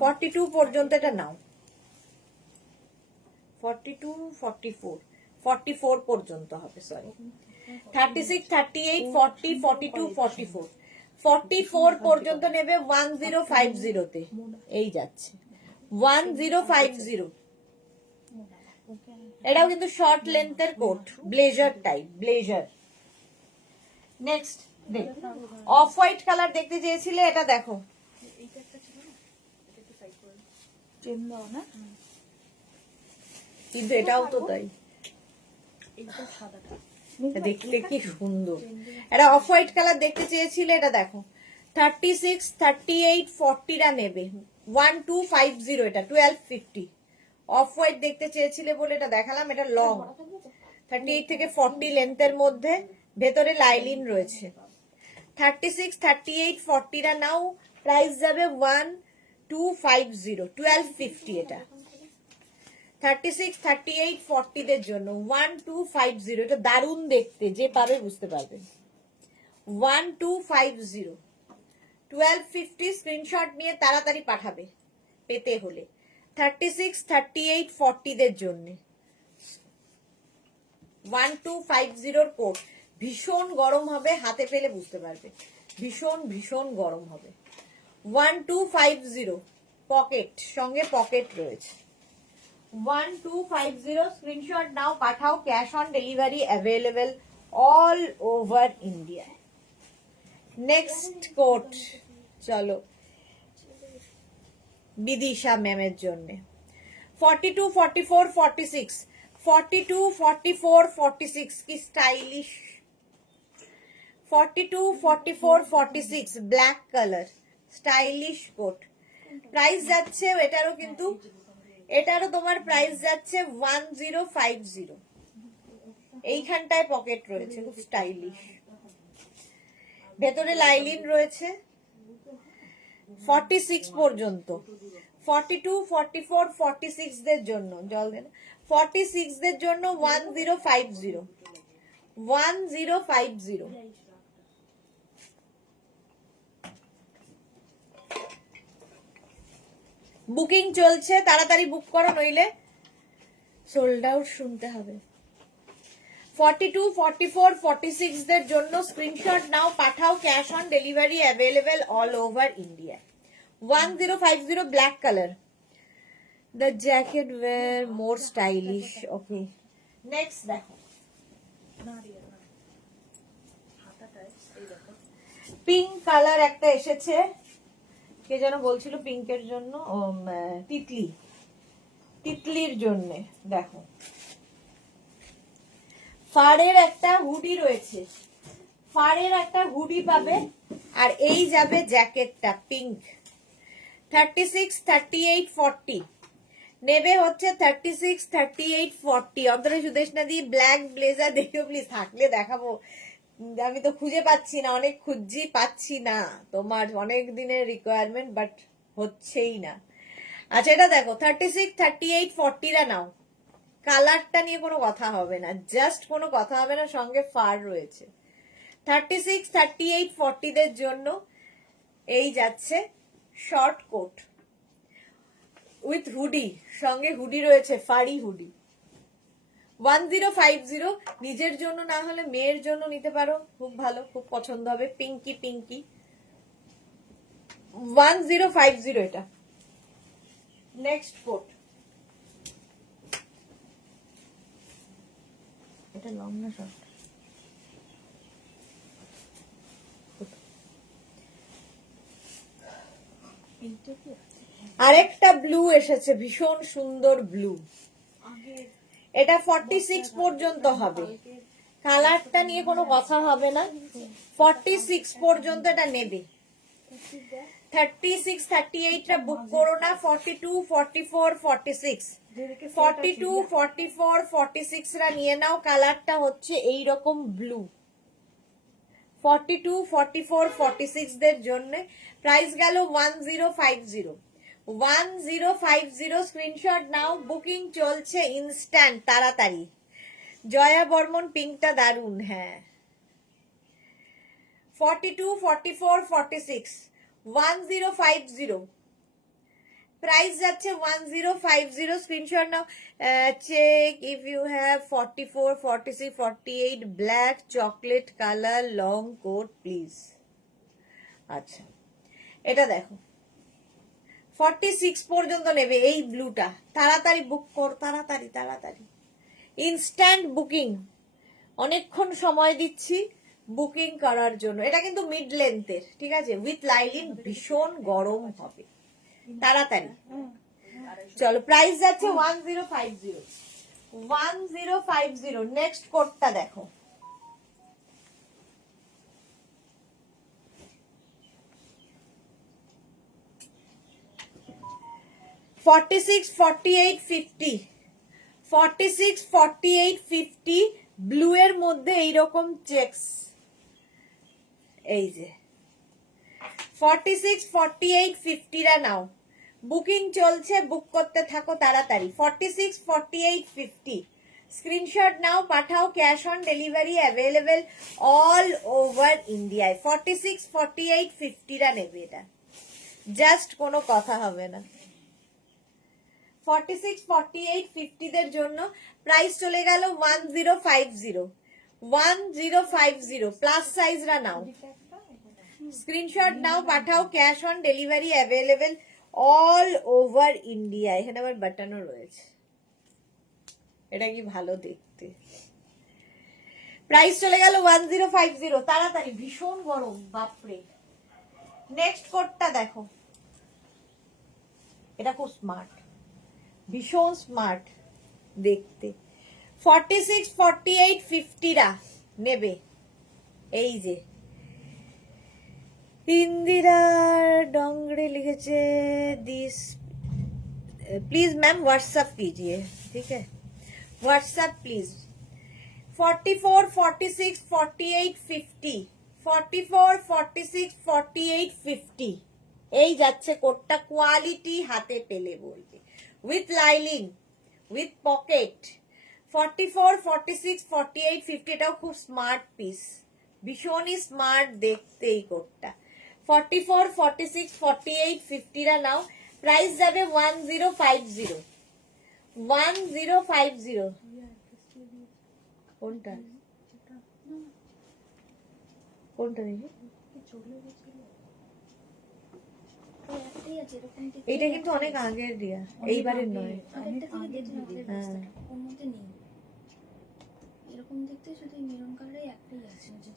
42 পর্যন্ত এটা নাও। 42, 44, 44 পর্যন্ত হবে, সরি। 36, 38, 40, 42, 44। 44 পর্যন্ত নেবে 1050 তে। এই যাচ্ছে 1050। এটাও কিন্তু শর্ট লেন্থের coat, blazer type, blazer. Next off white colour দেখতে চেয়েছিলে, এটা দেখো। কিন্তু এটাও তো তাই, দেখতে কি সুন্দর। এটা অফ হোয়াইট কালার দেখতে চেয়েছিলে, এটা দেখো। 36, 38, 40 রা নেবে 1250। এটা 1250। অফ হোয়াইট দেখতে চেয়েছিলে বলে এটা দেখালাম। এটা লং, 38 থেকে 40 লেন্থের মধ্যে, ভেতরে লাইলিন রয়েছে। 36, 38, 40 রা নাও, প্রাইস যাবে 1250, 1250 এটা। 36, 38, 40 দের জন্য 1250। এটা দারুণ দেখতে, যে পাবে বুঝতে পারবে। 1250, 1250। স্ক্রিনশট নিয়ে তাড়াতাড়ি পাঠাবে পেতে হলে। 36, 38, 40 দের জন্য 1250 কোট। ভীষণ গরম হবে, হাতে পেলে বুঝতে পারবে, ভীষণ ভীষণ গরম হবে। 1250 পকেট, সঙ্গে পকেট রয়েছে। 1250 স্ক্রিনশট নাও, পাঠাও, cash on delivery available all over India. Next coat চলো বিদিশা ম্যামের জন্য। 42, 44, 46। 42, 44, 46 কি stylish. 42, 44, 46 black colour, stylish coat. Price যাচ্ছে এটারও, কিন্তু এটারও তোমার প্রাইস যাচ্ছে 1050। এইখানটায় পকেট রয়েছে, খুব স্টাইলিশ। ভেতরে লাইলিন রয়েছে 46 পর্যন্ত। 42, 44, 46 দের জন্য, জল দেন, 46 দের জন্য 1050, 1050। বুকিং চলছে, তাড়াতাড়ি বুক করো, নইলে সোল্ড আউট শুনতে হবে। 42, 44, 46 দের জন্য স্ক্রিনশট নাও, পাঠাও, cash on delivery available all over India. 1050 black colour. The jacket were more stylish. Okay. Next দেখো, পিঙ্ক কালার একটা এসেছে, কে যেন বলছিল পিঙ্কের জন্য, তিতলি, তিতলির জন্য দেখো ফারের একটা হুডি রয়েছে, ফারের একটা হুডি পাবে, আর এই যাবে জ্যাকেটটা পিঙ্ক। 36, 38, 40 নেবে হচ্ছে 36, 38, 40। অন্তরে সুদেশনা দি ব্ল্যাক ব্লেজার দেখিও প্লিজ, থাকলে দেখাবো, আমি তো খুঁজে পাচ্ছি না, অনেক খুঁজছি পাচ্ছি না, তোমার অনেক দিনের রিকোয়ারমেন্ট বাট হচ্ছেই না। আচ্ছা এটা দেখো 36, 38, 40রা নাও, কালারটা নিয়ে কোনো কথা হবে না, জাস্ট কোনো কথা হবে না, সঙ্গে ফার রয়েছে। 36, 38, 40দের জন্য এই যাচ্ছে শর্ট কোট উইথ হুডি, সঙ্গে হুডি রয়েছে, ফাড়ি হুডি। 1050, নিজের জন্য না হলে মেয়ের জন্য নিতে পারো, খুব ভালো, খুব পছন্দ হবে, পিঙ্কি পিঙ্কি। 1050 এটা। নেক্সট কোট, এটা লং না শর্ট? আরেকটা ব্লু এসেছে, ভীষণ সুন্দর ব্লু, এটা 46 পর্যন্ত হবে, কালারটা নিয়ে কোনো কথা হবে না, 46 পর্যন্ত এটা নেবে। 36, 38টা বুক করো না, 42, 44, 46, 42, 44, 46রা নিয়ে নাও, কালারটা হচ্ছে এইরকম ব্লু। 42, 44, 46দের জন্য প্রাইস গেল 1050। 1050 স্ক্রিনশট নাও, বুকিং চলছে ইনস্ট্যান্ট, তাড়াতাড়ি। জয়া বর্মন পিঙ্কটা দারুন, হ্যাঁ। 42, 44, 46, 1050 প্রাইস যাচ্ছে 1050, স্ক্রিনশট নাও। Check if you have 44, 46, 48 black chocolate colour long coat please. আচ্ছা এটা দেখো 46 পর্যন্ত নেবে এই ব্লুটা, তাড়াতাড়ি বুক কর, তাড়াতাড়ি তাড়াতাড়ি, ইনস্ট্যান্ট বুকিং, অনেকক্ষণ সময় দিচ্ছি বুকিং করার জন্য। এটা কিন্তু মিড লেন্থের, ঠিক আছে, উইথ লাইলিন, ভীষণ গরম হবে, তাড়াতাড়ি চলো। প্রাইস যাচ্ছে 1050, 1050। নেক্সট কোডটা দেখো, $46, 48, 50, 46, 48, 50 ব্লু এর মধ্যে এইরকম চেকস, এই যে 46, 48, 50রা নাও, বুকিং চলছে, বুক করতে থাকো তাড়াতাড়ি। 46, 48, 50 স্ক্রিনশট নাও, পাঠাও, cash on delivery available all over ইন্ডিয়ায়। 46, 48, 50রা নেবে, এটা জাস্ট কোনো কথা হবে না। 46, 48, 50দের জন্য প্রাইস চলে গেল 1050, 1050 প্লাস সাইজরা নাও, স্ক্রিনশট নাও, পাঠাও, cash on delivery available all over India. এখানে আবার বাটনও রয়েছে, এটা কি ভালো দেখতে। প্রাইস চলে গেল 1050, তাড়াতাড়ি, ভীষণ গরম বাপরে। নেক্সট কোডটা দেখো, এটা খুব স্মার্ট, ভীষণ স্মার্ট দেখতে। 46, 48, 50রা নেবে, এই যে ইন্দিরা डोंगरे लिखे दिस, प्लीज मैम व्हाट्सएप कीजिए, ठीक है, व्हाट्सएप प्लीज। 44, 46, 48, 50, 44, 46, 48, 50 এই যাচ্ছে কোটটা, কোয়ালিটি হাতে পেলে বলবে, উইথ লাইলিন, উইথ পকেট। 44, 46, 48, 50 এটাও খুব স্মার্ট পিস, ভীষণই স্মার্ট দেখতে এই কোটটা। 44, 46, 48, 50রা নাও, প্রাইস যাবে 1050, 1050। কোনটা কোনটা দেখি, এইটা কিন্তু অনেক আগের দিয়া, এইবারের নয়।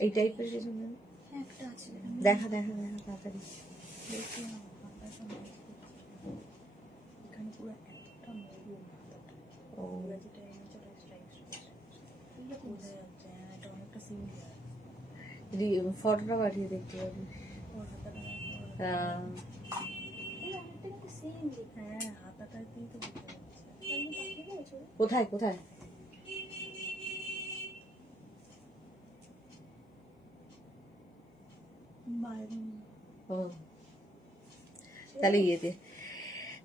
এই টাইপের কিছু দেখা দেখা দেখা তাড়াতাড়ি। এখানে পুরো একটা মরুম হাতাটা ও, পুরো যেটা এনেছে ওটা স্ট্রাইপস বোঝা যাচ্ছে। হ্যাঁ, এটা অনেকটা সিমিলার। ফটোটা পাঠিয়ে দেখতে পাবি। ওর হাতাটা দেখো, ওর হ্যাঁ, অনেকটা কিন্তু সেম। হ্যাঁ, হাতাটাতেই তো বোঝা যাচ্ছে। কোথায় কোথায়? বাইরে ও, তাহলে ইয়েতে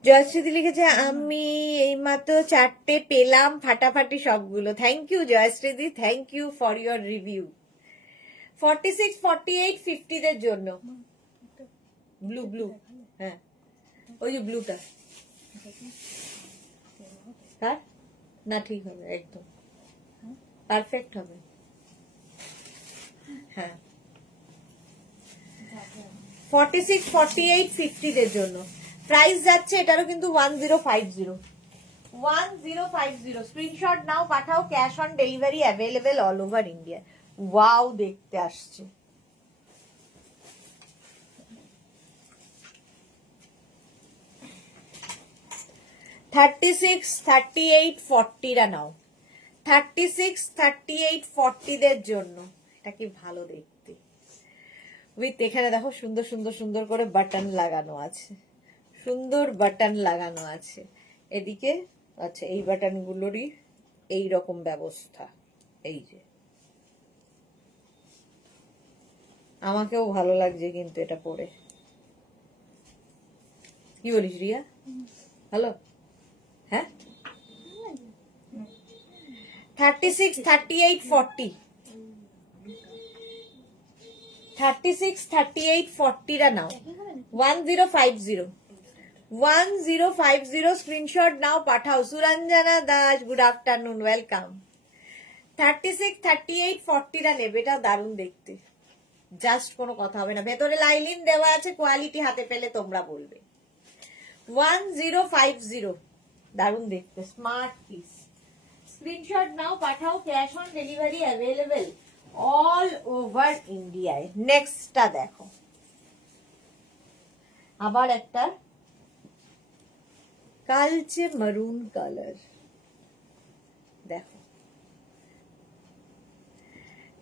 জয়শ্রীদি লিখেছে আমি এইমাত্র 4টে পেলাম, ফাটাফাটি সবগুলো। থ্যাংক ইউ জয়শ্রীদি, thank you for your review. 46, 48, 50 দের জন্য ব্লু ব্লু, হ্যাঁ ওই যে ব্লুটা কার না, ঠিক হবে একদম পারফেক্ট হবে। হ্যাঁ 46, 48, 50 দের জন্য প্রাইস যাচ্ছে এটারও কিন্তু 1050। 1050 স্ক্রিনশট নাও, পাঠাও, cash on delivery available all over India. Wow, দেখতে আসছে। $36, $38, $40 নাও। 36, $38, $40 দের জন্য এটা কি ভালো দেখতে। উইথ এখানে দেখো সুন্দর সুন্দর সুন্দর করে বাটন লাগানো আছে, সুন্দর বাটন লাগানো আছে এদিকে। আচ্ছা, এই বাটনগুলোরই এই রকম ব্যবস্থা। এই যে আমাকেও ভালো লাগছে কিন্তু এটা পরে। কি বলিস রিয়া, হ্যালো? হ্যাঁ 36, 38, 40, 36, 38, 40 নাও। 1050, 1050 স্ক্রিনশট নাও, পাঠাও। Suranjana Das, good afternoon, welcome. 36, 38, 40 নেবে, এটা দারুণ দেখতে, জাস্ট কোনো কথা হবে না। ভেতরে লাইলিন দেওয়া আছে, কোয়ালিটি হাতে পেলে তোমরা বলবে। 1050, দারুণ দেখতে, স্মার্ট পিস। স্ক্রিনশট নাও, পাঠাও, cash on delivery available all over ইন্ডিয়ায়। নেক্সটটা দেখো, আবার একটা কালচে মারুন কালার, দেখো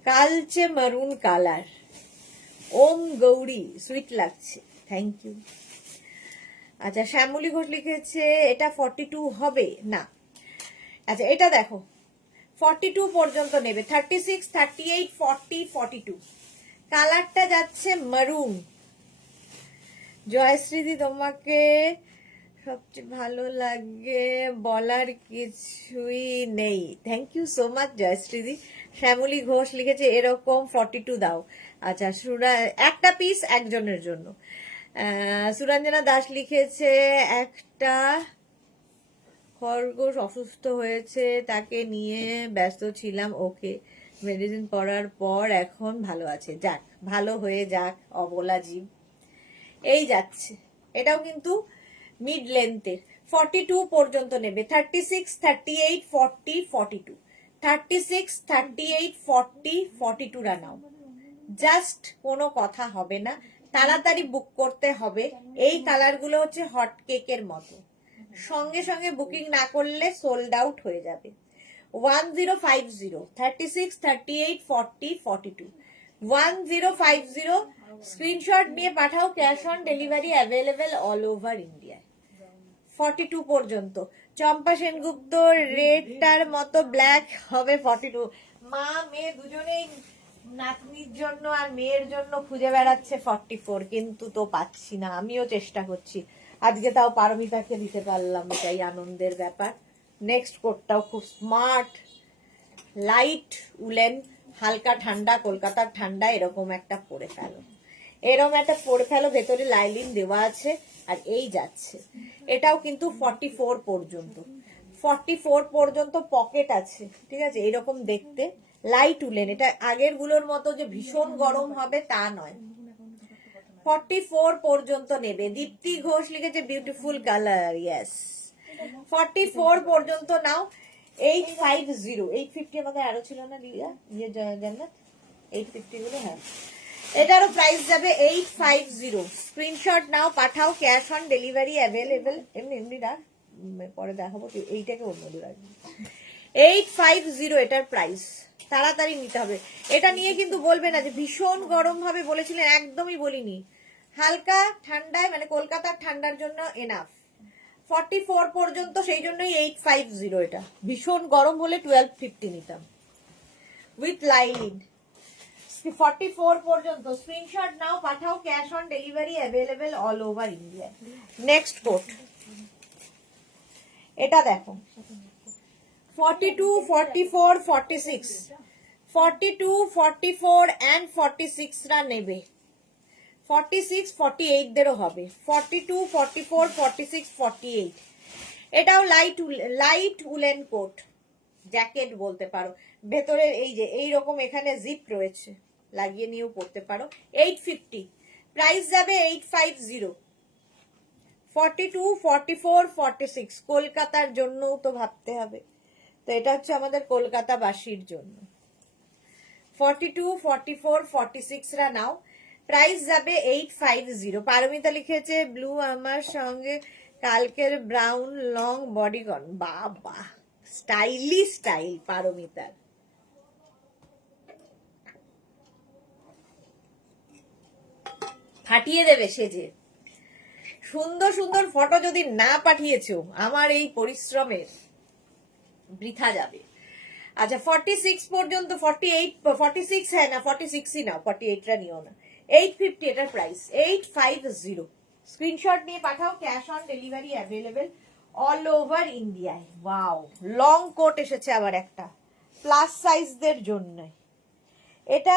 কালচে মারুন কালার। ওম গৌরী, সুইট লাগছে, থ্যাংক ইউ। আচ্ছা, শ্যামলী ঘোষ লিখেছে এটা 42 হবে না। আচ্ছা, এটা দেখো 42 পর্যন্ত নেবে। 36, 38, 40, 42 কালারটা যাচ্ছে মারুন। জয়শ্রীদি, তোমাকে সবচেয়ে ভালো লাগে বলার কিছুই নেই। থ্যাংক ইউ সো মাচ জয়শ্রীদি। শ্যামলী ঘোষ লিখেছে এরকম 42 দাও। আচ্ছা, একটা পিস একজনের জন্য। সুরঞ্জনা দাস লিখেছে একটা খরগোশ অসুস্থ হয়েছে, তাকে নিয়ে ব্যস্ত ছিলাম, ওকে মেডিসিন পড়ার পর এখন ভালো আছে, যাক ভালো হয়ে যাক অবলা জীব। এই যাচ্ছে, এটাও কিন্তু মিড লেন্থের। 42 পর্যন্ত নেবে। 36, 38, 40, 42, 36, 38, 40, 42 নাও। জাস্ট কোনো কথা হবে না, তাড়াতাড়ি বুক করতে হবে। এই কালারগুলো হচ্ছে হট কেকের মতো, সঙ্গে সঙ্গে বুকিং না করলে সোল্ড আউট হয়ে যাবে। 1050, 36, 38, 40, 42, 1050 স্ক্রিনশট নিয়ে পাঠাও, cash on delivery available all over India. 42 পর্যন্ত। চম্পা সেনগুপ্ত, রেডটার মতো ব্ল্যাক হবে 42। মা মেয়ে দুজনেই নাতনির জন্য আর মেয়ের জন্য খুঁজে বেড়াচ্ছে 44, কিন্তু তো পাচ্ছি না। আমিও চেষ্টা করছি, আজকে তাও পারমিতাকে দিতে পারলাম, এটাই আনন্দের ব্যাপার। নেক্সট কোটটাও খুব স্মার্ট, লাইট উলেন, হালকা ঠান্ডা, কলকাতার ঠান্ডা, এরকম একটা পরে ফেলো, এরকম একটা পরে ফেলো। ভেতরে লাইলিন দেওয়া আছে, আর এই যাচ্ছে। এটাও কিন্তু 44 পর্যন্ত, 44 পর্যন্ত পকেট আছে, ঠিক আছে। এরকম দেখতে, লাইট উলেন। এটা আগের গুলোর মতো যে ভীষণ গরম হবে তা নয়। 44 পর্যন্ত নেবে। দীপ্তি ঘোষ লিখেছে বিউটিফুল কালার, ইয়েস। 44 পর্যন্ত নাও। 850, 850 আমাদের আরো ছিল না দিদা, ইয়ে জান্নাত, 850 গুলো, হ্যাঁ এটারও প্রাইস যাবে 850। স্ক্রিনশট নাও, পাঠাও, ক্যাশ অন ডেলিভারি অ্যাভেলেবেল। এমনি এমনি রাখ, পরে দেখাবো, এইটাকে অন্য রাখবি। 850 এটার প্রাইস, তাড়াতাড়ি নিতে হবে। এটা নিয়ে কিন্তু বলবে না যে ভীষণ গরম হবে বলেছিলেন, একদমই বলিনি। হালকা ঠান্ডায়, মানে কলকাতার ঠান্ডার জন্য এনাফ। 44 পর্যন্ত, সেই জন্যই 850। এটা ভীষণ গরম হলে 1250 নিতাম উইথ লাইলিন। 44 পর্যন্ত স্ক্রিনশট নাও, পাঠাও, cash on delivery available all over India. Next coat, এটা দেখো 42, 44, 46, 42, 44 and 46 রা নেবে। 46, 48 দেরও হবে। 42, 44, 46, 48। এটাও লাইট উলেন কোট, জ্যাকেট বলতে পারো। ভেতরের এই যে এইরকম এখানে জিপ রয়েছে, লাগিয়ে নিয়েও পড়তে পারো। 850 প্রাইস যাবে, 850। 42, 44, 46 কলকাতার জন্যও তো ভাবতে হবে, তো এটা হচ্ছে আমাদের কলকাতাবাসীর জন্য। 42, 44, 46 রা নাও, প্রাইস যাবে 850। পারমিতা লিখেছে ব্লু আমার সঙ্গে কালকের ব্রাউন লং বডিকন। বাবা, স্টাইলিশ স্টাইল পারমিতার। ফাটিয়ে দেবে সেজে। সুন্দর সুন্দর ফটো যদি না পাঠিয়েছো, আমার এই পরিশ্রমের বৃথা যাবে। আচ্ছা 46 পর্যন্ত, 48, 46 হ্যাঁ না 46ই নাও, 48 টা নিও না। 850 এটার প্রাইস, 850। স্ক্রিনশট নিয়ে পাঠাও, cash on delivery available all over ইন্ডিয়ায়। ওয়াও, লং কোট এসেছে আবার একটা, প্লাস সাইজদের জন্য। এটা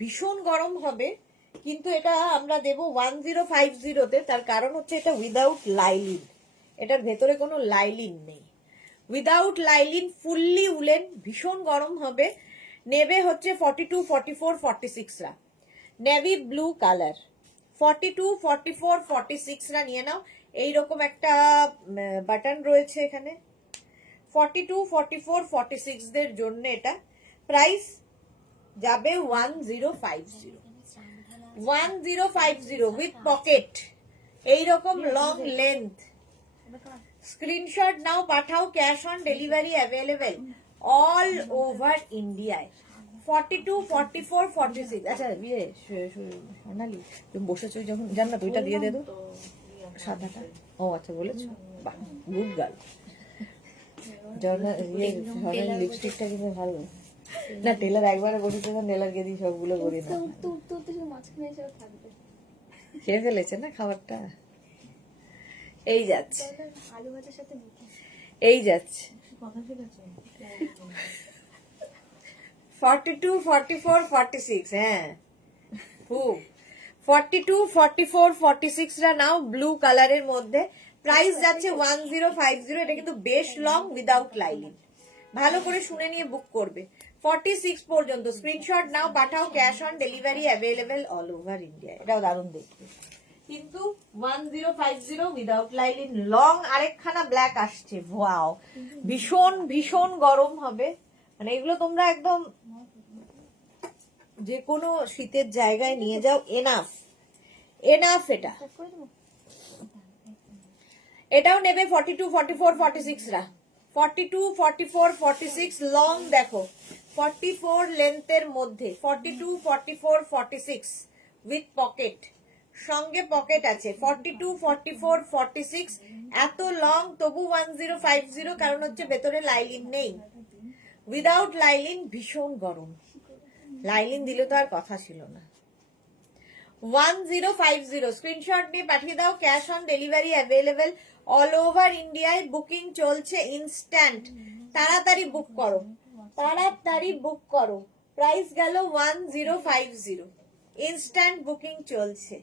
ভীষণ গরম হবে, কিন্তু এটা আমরা দেবো 1050-তে। তার কারণ হচ্ছে এটা উইদাউট লাইলিন, এটার ভেতরে কোনো লাইলিন নেই। উইদাউট লাইলিন, ফুললি উলেন, ভীষণ গরম হবে। নেবে হচ্ছে 42, 44, 46 রা, নেভি ব্লু কালার। 42, 44, 46 রা নিয়ে নাও। এইরকম একটা বাটন রয়েছে এখানে। 42, 44, 46 দের জন্য এটা প্রাইস যাবে 1050। 1050 উইথ পকেট, এইরকম লং লেন্থ। স্ক্রিনশট নাও, পাঠাও, cash on delivery available all over ইন্ডিয়ায়। 42, 44, 46। আচ্ছা ইয়ে সোনালি, তুমি বসেছো যখন, জান না দুইটা দিয়ে দে তো সাদাটা। ও আচ্ছা বলেছো, বাহ গুড গার্ল। লিপস্টিকটা কিন্তু ভালো না, টেলার একবারে বসেছে, টেলার গেদি সবগুলো করি না। খেয়ে ফেলেছে না খাবারটা, এই যাচ্ছে, এই যাচ্ছে। 42, 44, 46 হ্যাঁ খুব। 42, 44, 46 রা নাও, ব্লু কালারের মধ্যে। প্রাইস যাচ্ছে 1050। এটা কিন্তু বেশ লং, উইদাউট লাইলিন। ভালো করে শুনে নিয়ে বুক করবে। 46 পর্যন্ত স্ক্রিনশট নাও, পাঠাও, cash on delivery available all over India. এটাও দারুণ দেখতে, কিন্তু 1050 উইদাউট লাইলিন, লং। আরেকখানা ব্ল্যাক আসছে, ওয়াও, ভীষণ ভীষণ গরম হবে। মানে এগুলো তোমরা একদম যে কোনো শীতের জায়গায় নিয়ে যাও, এনাফ এনাফ। এটাও নেবে 42, 44, 46 রা। 42, 44, 46 লং দেখো, 44 লেন্থের মধ্যে। 42, 44, 46 উইথ পকেট, সঙ্গে পকেট আছে। 42, 44, 46 এত লং, তবু 1050, কারণ হচ্ছে ভেতরে লাইলিন নেই। উইদাউট লাইলিন, ভীষণ গরম। লাইলিন দিলে তো আর কথা ছিল না। 1050 স্ক্রিনশট নিয়ে পাঠিয়ে দাও, cash on delivery available all over ইন্ডিয়ায়। বুকিং চলছে ইনস্ট্যান্ট, তাড়াতাড়ি বুক করো, তাড়াতাড়ি বুক করো। প্রাইস গেল 1050, ইনস্ট্যান্ট বুকিং চলছে।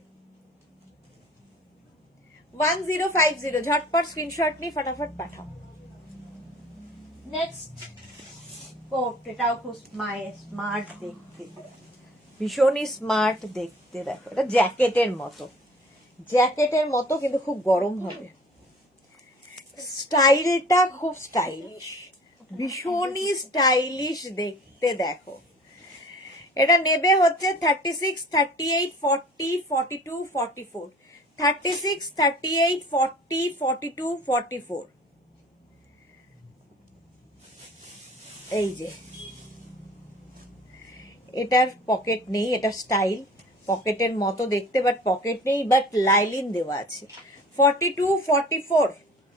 1050 ঝটপট স্ক্রিনশট নিয়ে ফটাফট পাঠাও। নেক্সট কোট, এটাও খুব স্মার্ট দেখতে, ভীষণই স্মার্ট দেখতে। দেখো এটা জ্যাকেটের মতো, জ্যাকেটের মতো, কিন্তু খুব গরম হবে। স্টাইলটা খুব স্টাইলিশ, ভীষণই স্টাইলিশ দেখতে। দেখো এটা নেবে হচ্ছে 36, 38, 40, 42, 44, 36, 38, 40, 42, 44। এই যে এটার পকেট নেই, এটা স্টাইল পকেটের মতো দেখতে, বাট পকেট নেই, বাট লাইলিন দেওয়া আছে। 42, 44,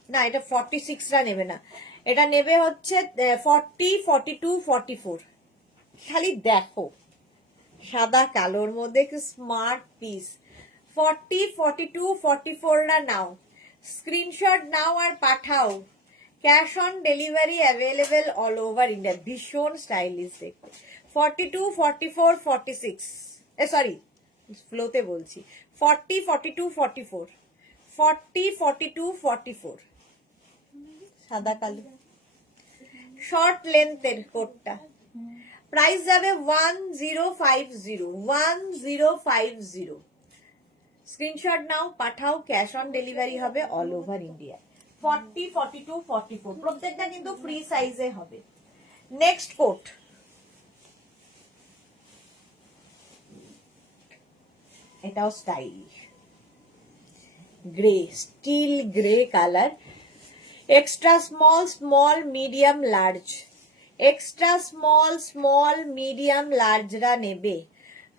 না এটা 46রা নেবে না, এটা নেবে হচ্ছে 40, 42, 44। খালি দেখো সাদা কালোর মধ্যে একটু স্মার্ট পিস। 40, 42, 44রা নাও, স্ক্রিনশট নাও আর পাঠাও। Cash on delivery available all over India. ভীষণ স্টাইলিশ দেখতে। 42, 44, 46, সরি ফ্লোতে বলছি, 40, 42, 44, 40, 42, 44, সাদা কালো শর্ট লেন্থের কোটটা। প্রাইস যাবে 1050, 1050। স্ক্রিনশট নাও পাঠাও, ক্যাশ অন ডেলিভারি হবে অল ওভার ইন্ডিয়া। 40, 42, 44 প্রত্যেকটা কিন্তু ফ্রি সাইজে হবে। নেক্সট কোট, এটাও stylish grey, steel grey colour, extra small, small, medium, large, extra small, small, medium, লার্জরা নেবে।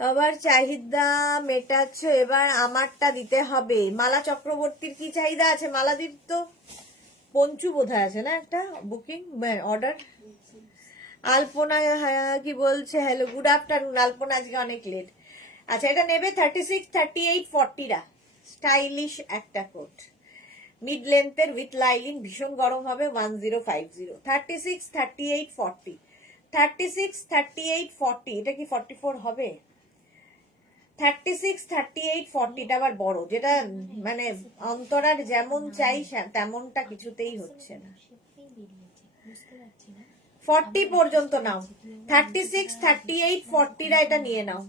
আবার চাহিদা মেটাচ্ছ, এবার আমারটা দিতে হবে। মালা চক্রবর্তীর কি চাহিদা আছে? মালাদির তো পঞ্চু বোধহয় আছে না একটা বুকিং অর্ডার। আলপনা কি বলছে? হ্যালো, গুড আফটারনুন আলপনা, আজকে অনেক লেট। আচ্ছা, এটা নেবে 36, 38, 40রা। স্টাইলিশ একটা কোট, মিড লেন্থের উইথ লাইলিং, ভীষণ গরম হবে। 1050, 36, 38, 40, 36, 38, 40। এটা কি 44 হবে? 36, 38, 40টা আবার বড়, যেটা মানে অন্তরার যেমন চাই তেমনটা কিছুতেই হচ্ছে না। 40 পর্যন্ত নাও, 36, 38, 40রা এটা নিয়ে নাও।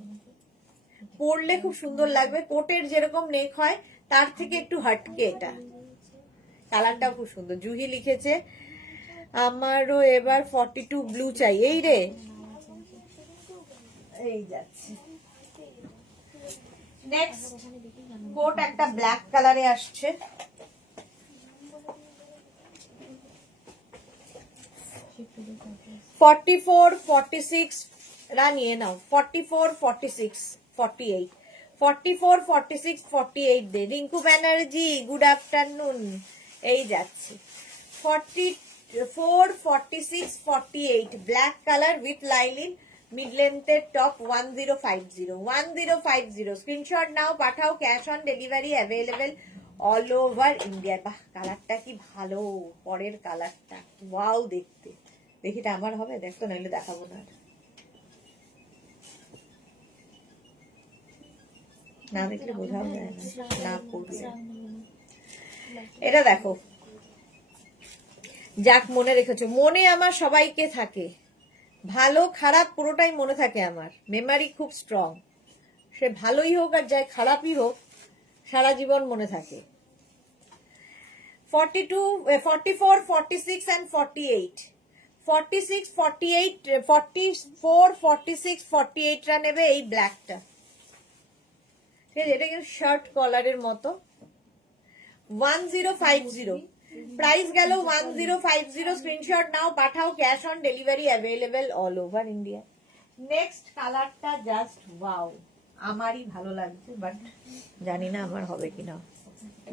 পরলে খুব সুন্দর লাগবে। কোটের যেরকম নেক হয় তার থেকে একটু হটকে এটা। কালারটাও খুব সুন্দর। জুহি লিখেছে আমারও এবার 42 ব্লু চাই। এই রে, এই যাচ্ছে। নেক্সট কোট একটা ব্ল্যাক কালারে আসছে। ফর্টি ফোর, 46 রা নিয়ে নাও। 44, 46, 48, 44, 46, 48 দে। রিঙ্কু ব্যানার্জি গুড আফটারনুন, এই যাচ্ছে। 44, 46, 48 black colour with lining, mid লেন্থের টপ। 1050, 1050। স্ক্রিনশট নাও পাঠাও, cash on delivery available all over India. বাহ, কালারটা কি ভালো, পরের কালারটা ওয়াও দেখতে। দেখিটা আমার হবে, দেখতো, নাহলে দেখাবো না। না দেখলে বোঝাও যায় না, না করবে। এটা দেখো, যাক মনে রেখেছো। মনে আমার সবাইকে থাকে, ভালো খারাপ পুরোটাই মনে থাকে আমার। মেমারি খুব স্ট্রং, সে ভালোই হোক আর যাই খারাপই হোক, সারা জীবন মনে থাকে। 42, 44, 46 and 48, 46, 48, 44, 46, 48 রা নেবে এই ব্ল্যাকটা। ঠিক আছে, এটা কিন্তু শার্ট কলারের মতো। 1050 প্রাইস গেল। 1050 স্ক্রিনশট নাও পাঠাও, cash on delivery available all over India. Next কালারটা জাস্ট ওয়াও, আমারই ভালো লাগছে, বাট জানি না আমার হবে কিনা।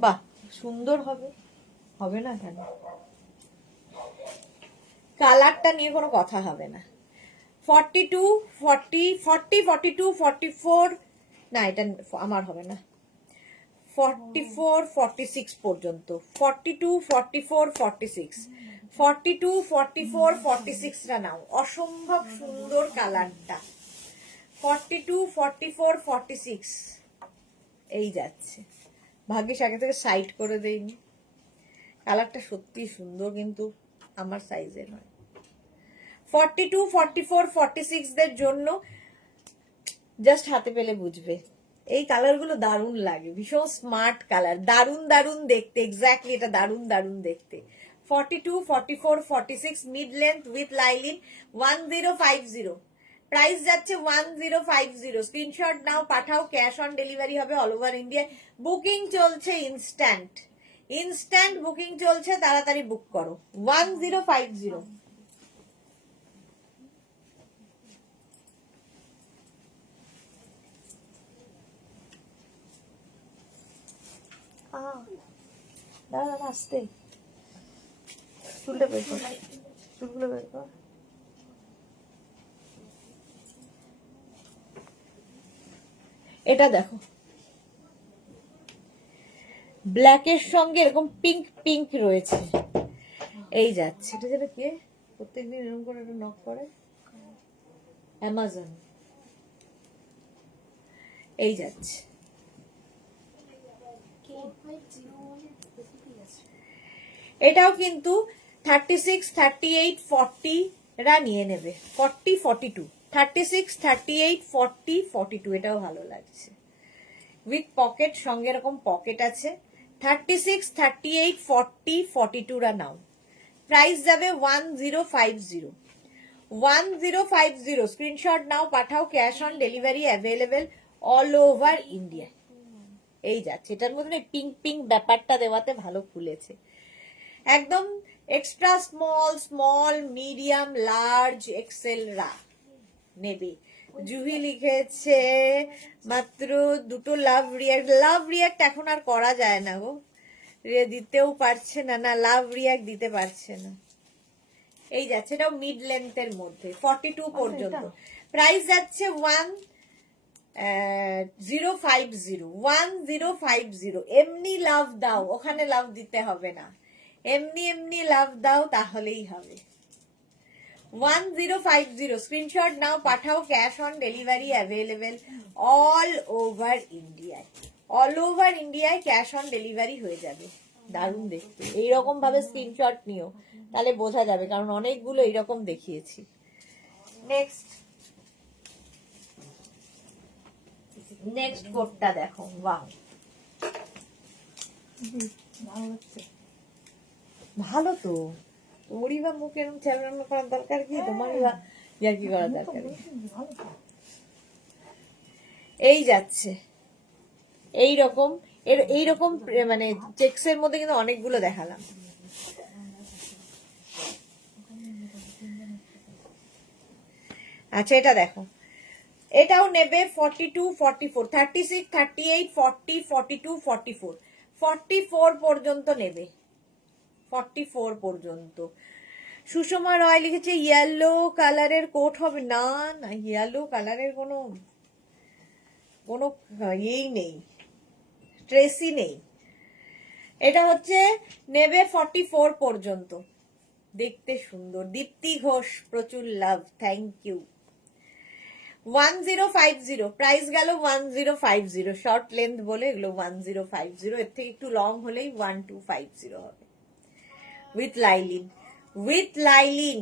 বাহ, সুন্দর হবে, হবে না কেন? কালারটা নিয়ে কোনো কথা হবে না। 42, 40, 40, 42, 44, না এটা আমার হবে না। 44, 46 পর্যন্ত। 42, 44, 46, 42, 44, 46 রা নাও। অসম্ভব সুন্দর কালারটা। 42, 44, 46 এই যাচ্ছে। ভাগ্যিস আগে থেকে সাইড করে দেইনি। কালারটা সত্যি সুন্দর, কিন্তু আমার সাইজে নয়। 42, 44, 46 দের জন্য জাস্ট হাতে পেলে বুঝবে। এই কালারগুলো দারুণ লাগে, ভীষণ স্মার্ট কালার, দারুণ দারুণ দেখতে। এক্স্যাক্টলি, এটা দারুণ দারুণ দেখতে। 42, 44, 46 mid length with lining. 1050 price যাচ্ছে 1050। স্ক্রিনশট নাও, পাঠাও, ক্যাশ অন ডেলিভারি হবে অল ওভার ইন্ডিয়া। বুকিং চলছে ইনস্ট্যান্ট, ইনস্ট্যান্ট বুকিং চলছে, তাড়াতাড়ি বুক করো। 1050। দাঁড়া আসতে, চুলটা বের কর, চুলগুলো বের কর। এটা দেখো, ব্ল্যাকের সঙ্গে এরকম পিঙ্ক পিঙ্ক রয়েছে। এই যাচ্ছে, এটা যেটা কে প্রত্যেকদিন এরকম করে একটা নক করে, অ্যামাজন। এই যাচ্ছে, এটাও কিন্তু 36, 38, 40 রা নিয়ে নেবে। 40, 42, 36, 38, 40, 42 এটাও ভালো লাগছে। উইথ পকেট, সঙ্গে এরকম পকেট আছে। 36, 38, 40, 42 রা নাও। প্রাইস যাবে 1050। 1050। স্ক্রিনশট নাও, পাঠাও, cash on delivery available all over India. এই যাচ্ছে, এটার মধ্যে পিঙ্ক পিঙ্ক ব্যাপারটা দেওয়াতে ভালো খুলেছে। একদম extra small, small, medium, large, XL রা নেবে। জুহি লিখেছে মাত্র দুটো লাভ রিয়াক্ট। লাভ রিয়াক্ট এখন আর করা যায় না গো, দিতেও পারছে না, না লাভ রিয়াক্ট দিতে পারছে না। এই যাচ্ছে, এটাও মিড লেন্থের মধ্যে 42 পর্যন্ত। প্রাইস যাচ্ছে 1050। 1050। এমনি লাভ দাও, ওখানে লাভ দিতে হবে না, এমনি এমনি লাভ দাও তাহলেই হবে। 1050। স্ক্রিনশট নাও, পাঠাও, cash on delivery available all over ইন্ডিয়ায়। অল ওভার ইন্ডিয়ায় ক্যাশ অন ডেলিভারি হয়ে যাবে। দারুণ দেখতে, এইরকম ভাবে স্ক্রিনশট নিও, তাহলে বোঝা যাবে, কারণ অনেকগুলো এইরকম দেখিয়েছি। নেক্সট, নেক্সট কোডটা দেখো, ওয়াও ভালো তো। তোমারই বা মুখে এরকম চ্যালেঞ্জ করার দরকার কি, তোমারই বা ইয়ার্কি করার দরকার কি? এই যাচ্ছে, এইরকম এইরকম মানে চেক্সের মধ্যে কিন্তু অনেকগুলো দেখালাম। আচ্ছা এটা দেখো, এটাও নেবে 42, 44, 36, 38, 40, 42, 44, 44 পর্যন্ত নেবে। 44 পর্যন্ত। সুষমা রয় লিখেছে ইয়েলো কালারের কোট হবে না, না ইয়েলো কালারের কোনো ইয়েই নেই, ট্রেসই নেই। এটা হচ্ছে নেবে 44 পর্যন্ত। দেখতে সুন্দর। দীপ্তি ঘোষ, প্রচুর লাভ, থ্যাংক ইউ। 1050। প্রাইস গেল 1050। শর্ট লেন্থ বলে এগুলো 1050। এর থেকে একটু লং হলেই 1250 হবে। With lining, with lining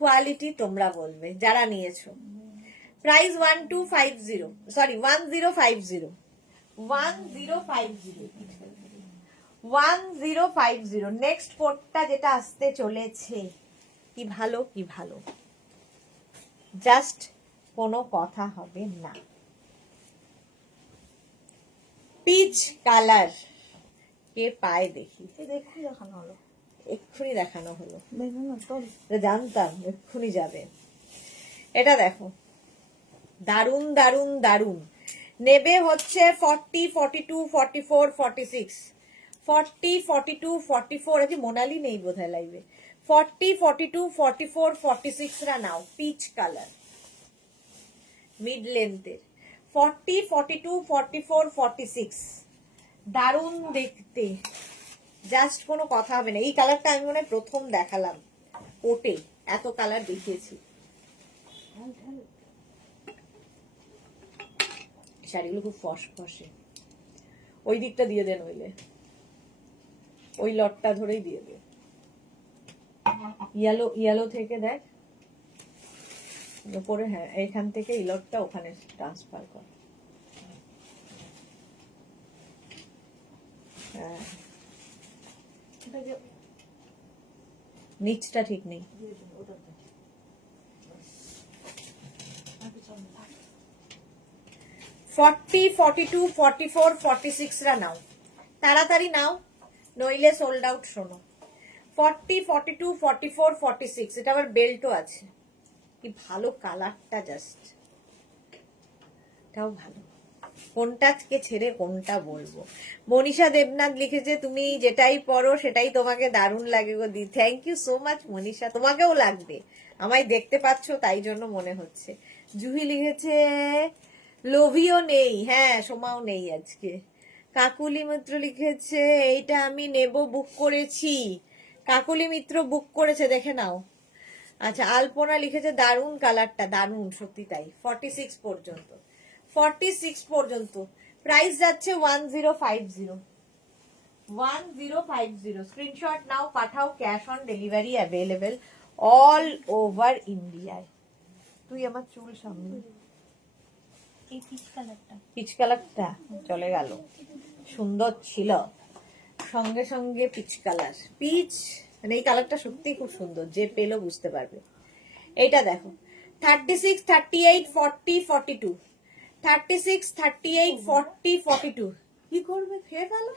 quality তোমরা বলবে যারা নিয়েছো। Price 1250, sorry 1050। 1050। 1050। নেক্সট কোডটা যেটা আসতে চলেছে, কি ভালো, কি ভালো, জাস্ট কোনো কথা হবে না। পিচ কালার কে পায় দেখি, দেখানো হলো, এক্ষুনি দেখানো হলো, দেখো না তোর জানতাম এক্ষুনি যাবে। এটা দেখো, দারুন দারুন দারুন। নেবে হচ্ছে 40, 42, 44, 46, 40, 42, 44। আজ মোনালি নেই বোধহয় লাইভে। 40, 42, 44, 46 রা নাও। পিচ কালার, মিড লেন্থের। 40, 42, 44, 46 দারুন দেখতে, জাস্ট কোনো কথা হবে না। এই কালারটা আমি মনে হয় প্রথম দেখালাম কোটে, এত কালার দেখিয়েছি। শাড়িগুলো খুব ফসফসে, ওই দিকটা দিয়ে দেন, নইলে ওই লটটা ধরেই দিয়ে দে। ইয়েলো, ইয়েলো থেকে দেখ উপরে, হ্যাঁ এইখান থেকে এই লটটা ওখানে ট্রান্সফার কর। হ্যাঁ নিচটা ঠিক নেই। 40, 42, 44, 46 রা নাও, তাড়াতাড়ি নাও, নইলে সোল্ড আউট। শোনো, 40, 42, 44, 46, এটা আবার বেল্টও আছে। কি ভালো কালারটা, জাস্ট এটাও ভালো। কোনটাকে ছেড়ে কোনটা বলবো। মনীষা দেবনাথ লিখেছে, তুমি যেটাই পরো সেটাই তোমাকে দারুণ লাগে গো দি। Thank you so much Manisha, তোমাকেও লাগবে, আমায় দেখতে পাচ্ছ তাই জন্য মনে হচ্ছে। জুহি লিখেছে লোভিও নেই, হ্যাঁ সোমাও নেই আজকে। কাকুলি মিত্র লিখেছে এইটা আমি নেব, বুক করেছি। কাকুলি মিত্র বুক করেছে, দেখে নাও। আচ্ছা, আলপনা লিখেছে দারুণ কালারটা, দারুণ, সত্যি তাই। 46 পর্যন্ত, 46 পর্যন্ত প্রাইস যাচ্ছে 1050, 1050। স্ক্রিনশট নাও, পাঠাও, cash on delivery available all over ইন্ডিয়ায়। তুই আমার চুল সামনে, এই পিচ কালারটা, পিচ কালারটা চলে গেল, সুন্দর ছিল, সঙ্গে সঙ্গে পিচ কালার। পিচ মানে এই কালারটা সত্যি খুব সুন্দর, যে পেলো বুঝতে পারবে। এইটা দেখো 36, 38, 40, 42, 36, 38, 40, 42। কি করবে, খেয়ে ফেলো।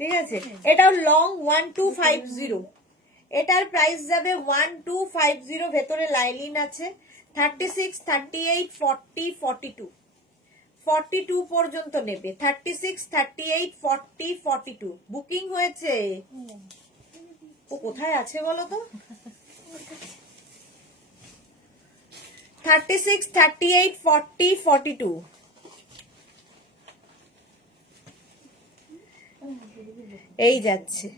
ঠিক আছে, এটাও লং 1250, এটার প্রাইস যাবে 1250, ভেতরে লাইলিন আছে। 36, 38, 40, 42, 42 পর্যন্ত নেবে। 36, 38, 40, 42 বুকিং হয়েছে। ও কোথায় আছে বলো তো? 36, 38, 40, 42। এই যাচ্ছে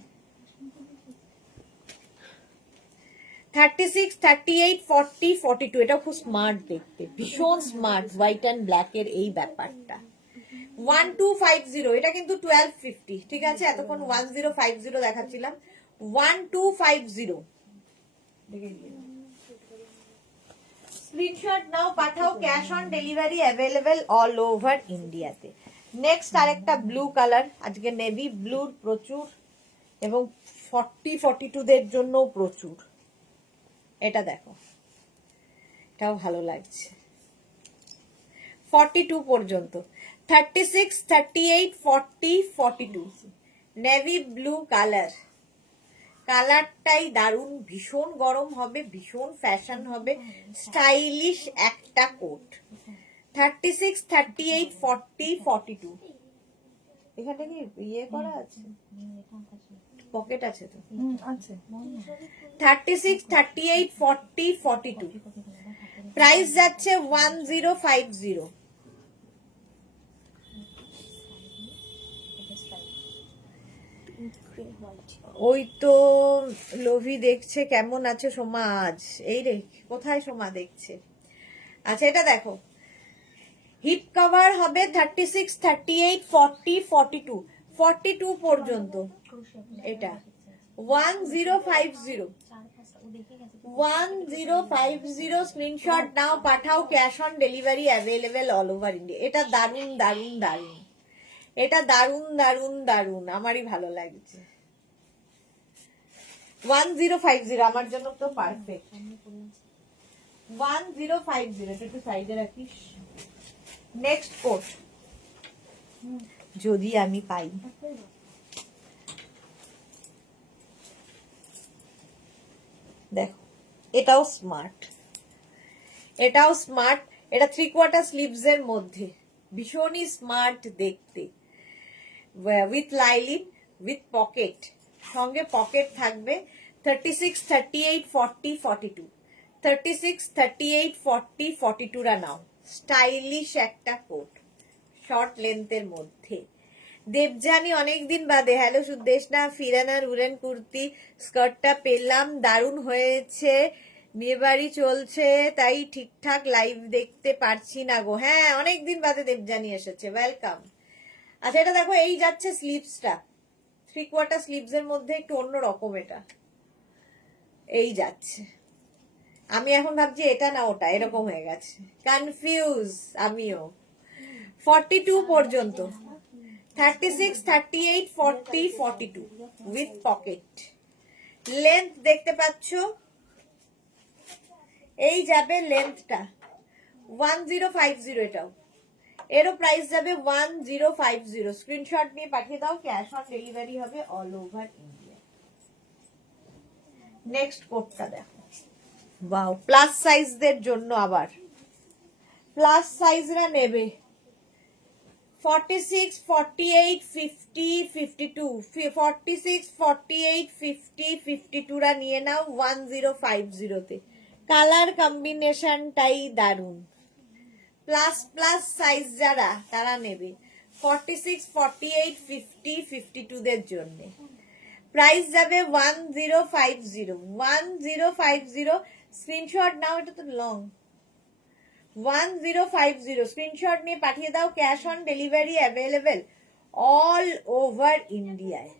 36, 38, 40, 42। এটা খুব স্মার্ট দেখতে, ভীষণ স্মার্ট, হোয়াইট অ্যান্ড ব্ল্যাক এর এই ব্যাপারটা। 1250, এটা কিন্তু 1250, ঠিক আছে? এতক্ষণ 1050 দেখাচ্ছিলাম, 1250। স্ক্রিনশট নাও, পাঠাও, cash on delivery available all over ইন্ডিয়াতে। নেক্সট আরেকটা ব্লু কালার, আজকে নেভি ব্লুর প্রচুর, এবং 40, 42 দের জন্য প্রচুর। এটা দেখো, এটাও ভালো লাগছে। 42 পর্যন্ত, 36, 38, 40, 42 নেভি ব্লু কালার। কালারটাই দারুণ, ভীষণ গরম হবে, ভীষণ ফ্যাশন হবে, স্টাইলিশ একটা কোট। 36, 38, 40, 42। এখানে কি ইয়ে করা আছে, পকেট আছে তো? আছে। 36, 38, 40, 42 প্রাইস যাচ্ছে 1050। ওই তো লোভি দেখছে কেমন আছে সোমা আজ। এই রে, কোথায় সোমা দেখছে? আচ্ছা, এটা দেখো, হিপ কভার হবে 36, 38, 40, 42, 42 পর্যন্ত। এটা 1050, 1050। স্ক্রিনশট নাও, পাঠাও, cash on delivery available all over India. এটা দারুন দারুন দারুন, এটা দারুন দারুন দারুন, আমারই ভালো লাগছে। 1050 আমার জন্য তো পারফেক্ট। 1050, এটা একটু সাইডে রাখিস। নেক্সট কোট, যদি আমি পাই। দেখো, এটাও স্মার্ট, এটাও স্মার্ট। এটা 3/4 স্লিভস এর মধ্যে, ভীষণই স্মার্ট দেখতে, উইথ লাইলিন, উইথ পকেট, সঙ্গে পকেট থাকবে। 36, 38, 40, 42, 36, 38, 40, 42 রা নাও। স্টাইলিশ একটা কোট, শর্ট লেন্থের মধ্যে। দেবজানি অনেকদিন বাদে, হ্যালো সুদেশনা, ফিরানার উলেন কুর্তি স্কার্টটা পেলাম, দারুণ হয়েছে। বিয়ে বাড়ি চলছে তাই ঠিকঠাক লাইভ দেখতে পারছি না গো। হ্যাঁ, অনেকদিন বাদে দেবজানি এসেছে, ওয়েলকাম। আচ্ছা, এটা দেখো, এই যাচ্ছে স্লিভসটা, 3/4 স্লিভস এর মধ্যে, একটু অন্য রকম। এটা এই যাচ্ছে, আমি এখন ভাবছি এটা না ওটা, এরকম হয়ে গেছে, কনফিউজ আমিও। 42 পর্যন্ত, 36, 38, 40, 42 উইথ পকেট। লেন্থ দেখতে পাচ্ছ, এই যাবে লেন্থটা 1050 এটাও, এরও প্রাইস যাবে 1050। স্ক্রিনশট নিয়ে পাঠিয়ে দাও, ক্যাশ অন ডেলিভারি হবে অল ওভার ইন্ডিয়া। নেক্সট কোডটা দেখো, ওয়াও, প্লাস সাইজদের জন্য আবার প্লাস সাইজরা নেবে 46, 48, 50, 52, 46, 48, 50, 52 রা নিয়ে নাও 1050 তে। কালার কম্বিনেশনটাই দারুন। প্লাস প্লাস সাইজ যারা তারা নেবে 46, 48, 50, 52 দের জন্য। প্রাইস যাবে 1050, 1050। স্ক্রিনশট নাও, এটা তো লং। 1050 স্ক্রিনশট নিয়ে পাঠিয়ে দাও, cash on delivery available all over ইন্ডিয়ায়।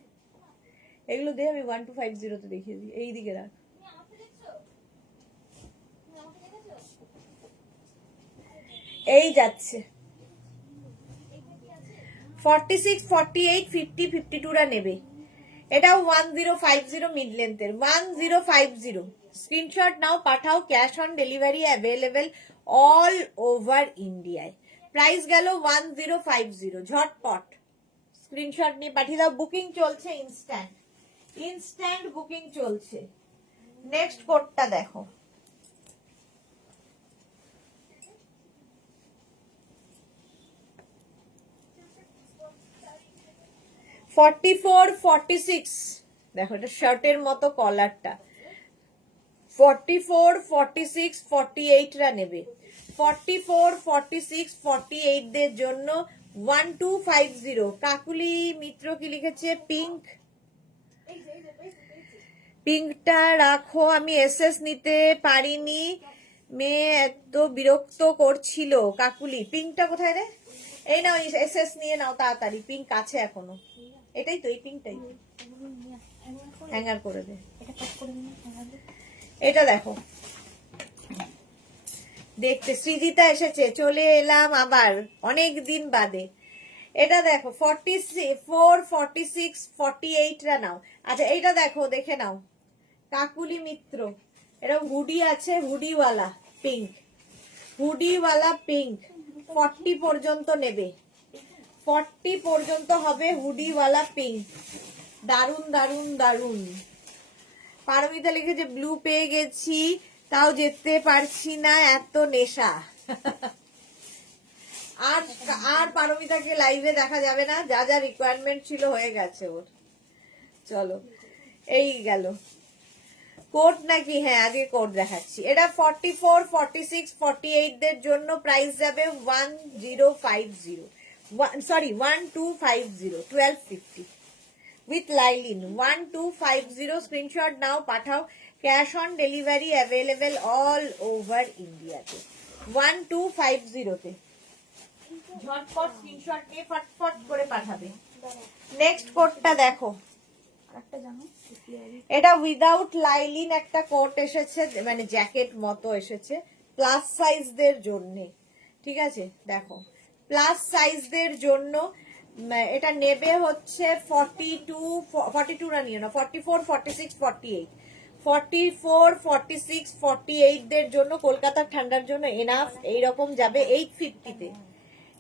এগুলো দিয়ে আমি 1250 তে দেখিয়ে দিই, এই দিকে রাখ। এই যাচ্ছে 46, 48, 50, 52 রা নেবে। এটাও 1050 মিড লেন্থের, 1050। স্ক্রিনশট নাও, পাঠাও, cash on delivery available all over ইন্ডিয়ায়। প্রাইস গেল 1050। ঝটপট স্ক্রিনশট নিয়ে পাঠিয়ে দাও। বুকিং চলছে, ইনস্ট্যান্ট ইনস্ট্যান্ট বুকিং চলছে। নেক্সট কোডটা দেখো, ফর্টি ফোর, 46। দেখো এটা শার্টের মতো কলারটা। 44, 46, 48 রা নেবে। 44, 46, 48 দের জন্য 1250। কাকুলি মিত্র কি লিখেছে? পিঙ্ক। পিঙ্কটা রাখো, আমি এসএস নিতে পারিনি, মেয়ে এত বিরক্ত করছিল। কাকুলি, পিঙ্কটা কোথায় রে? এই নাও, এসএস নিয়ে নাও তাড়াতাড়ি, পিঙ্ক আছে এখনো। এটাই তো, এই পিঙ্কটাই হ্যাঙ্গার করে দে। এটা দেখো, দেখতে সৃজিতা এসেছে, চলে এলাম আবার অনেক দিন বাদে। এটা দেখো 44, 46, 48 রা নাও। আচ্ছা এইটা দেখো, দেখে নাও, কাকুলি মিত্র। এটা হুডি আছে, হুডিওয়ালা পিঙ্ক, হুডিওয়ালা পিঙ্ক। 40 পর্যন্ত নেবে, 40 পর্যন্ত হবে হুডিওয়ালা পিঙ্ক। দারুন দারুন দারুন। পারমিতা লিখেছে ব্লু পেয়ে গেছি, তাও যেতে পারছি না, এত নেশা। আর আর পারমিতাকে লাইভে দেখা যাবে না, যা যা রিকোয়ারমেন্ট ছিল হয়ে গেছে ওর। চলো, এই গেল কোড নাকি? হ্যাঁ, আজকে কোড দেখাচ্ছি। এটা 44, 46, 48 দের জন্য প্রাইস যাবে 1050, সরি 1250, 1250 উইথ লাইলিন। 1250 স্ক্রিনশট নাও, পাঠাও, cash on delivery available all over ইন্ডিয়াতে। 1250 তে ঝটপট স্ক্রিনশট নিয়ে ফটফট করে পাঠাবে। নেক্সট কোডটা দেখো, এটা উইদাউট লাইলিন একটা কোট এসেছে, মানে জ্যাকেট মতো এসেছে, প্লাস সাইজদের জন্য। ঠিক আছে, দেখো প্লাস সাইজদের জন্য এটা নেবে হচ্ছে 42 রা নিয়ে না, 44, 46, 48, 44, 46, 48 দের জন্য, কলকাতার ঠান্ডার জন্য এনাফ। এইরকম যাবে 850 তে।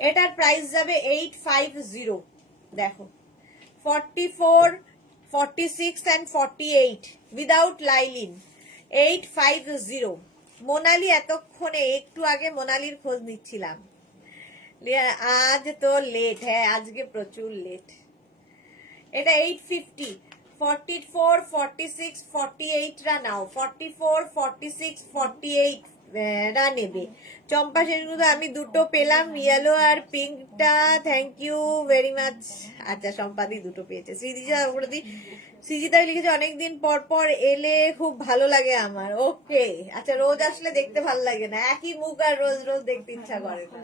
এটার প্রাইস যাবে 850। দেখো 44, 46 and 48 উইদাউট লাইলিন 850। মোনালি, এতক্ষণে একটু আগে মোনালির খোঁজ নিচ্ছিলাম। আজ তো লেট, হ্যাঁ আজকে প্রচুর লেট। এটা 850। 44, 46, 48 রা নাও। 44, 46, 48 রা নেবে। চম্পা সেনগুলো, আমি দুটো পেলাম, ইয়েলো আর পিঙ্কটা, থ্যাংক ইউ ভেরি মাচ। আচ্ছা, সম্পাদি দুটো পেয়েছে। সৃজিতা লিখেছে অনেকদিন পর পর এলে খুব ভালো লাগে আমার। ওকে, আচ্ছা, রোজ আসলে দেখতে ভালো লাগে না, একই মুখ আর রোজ রোজ দেখতে ইচ্ছা করে না।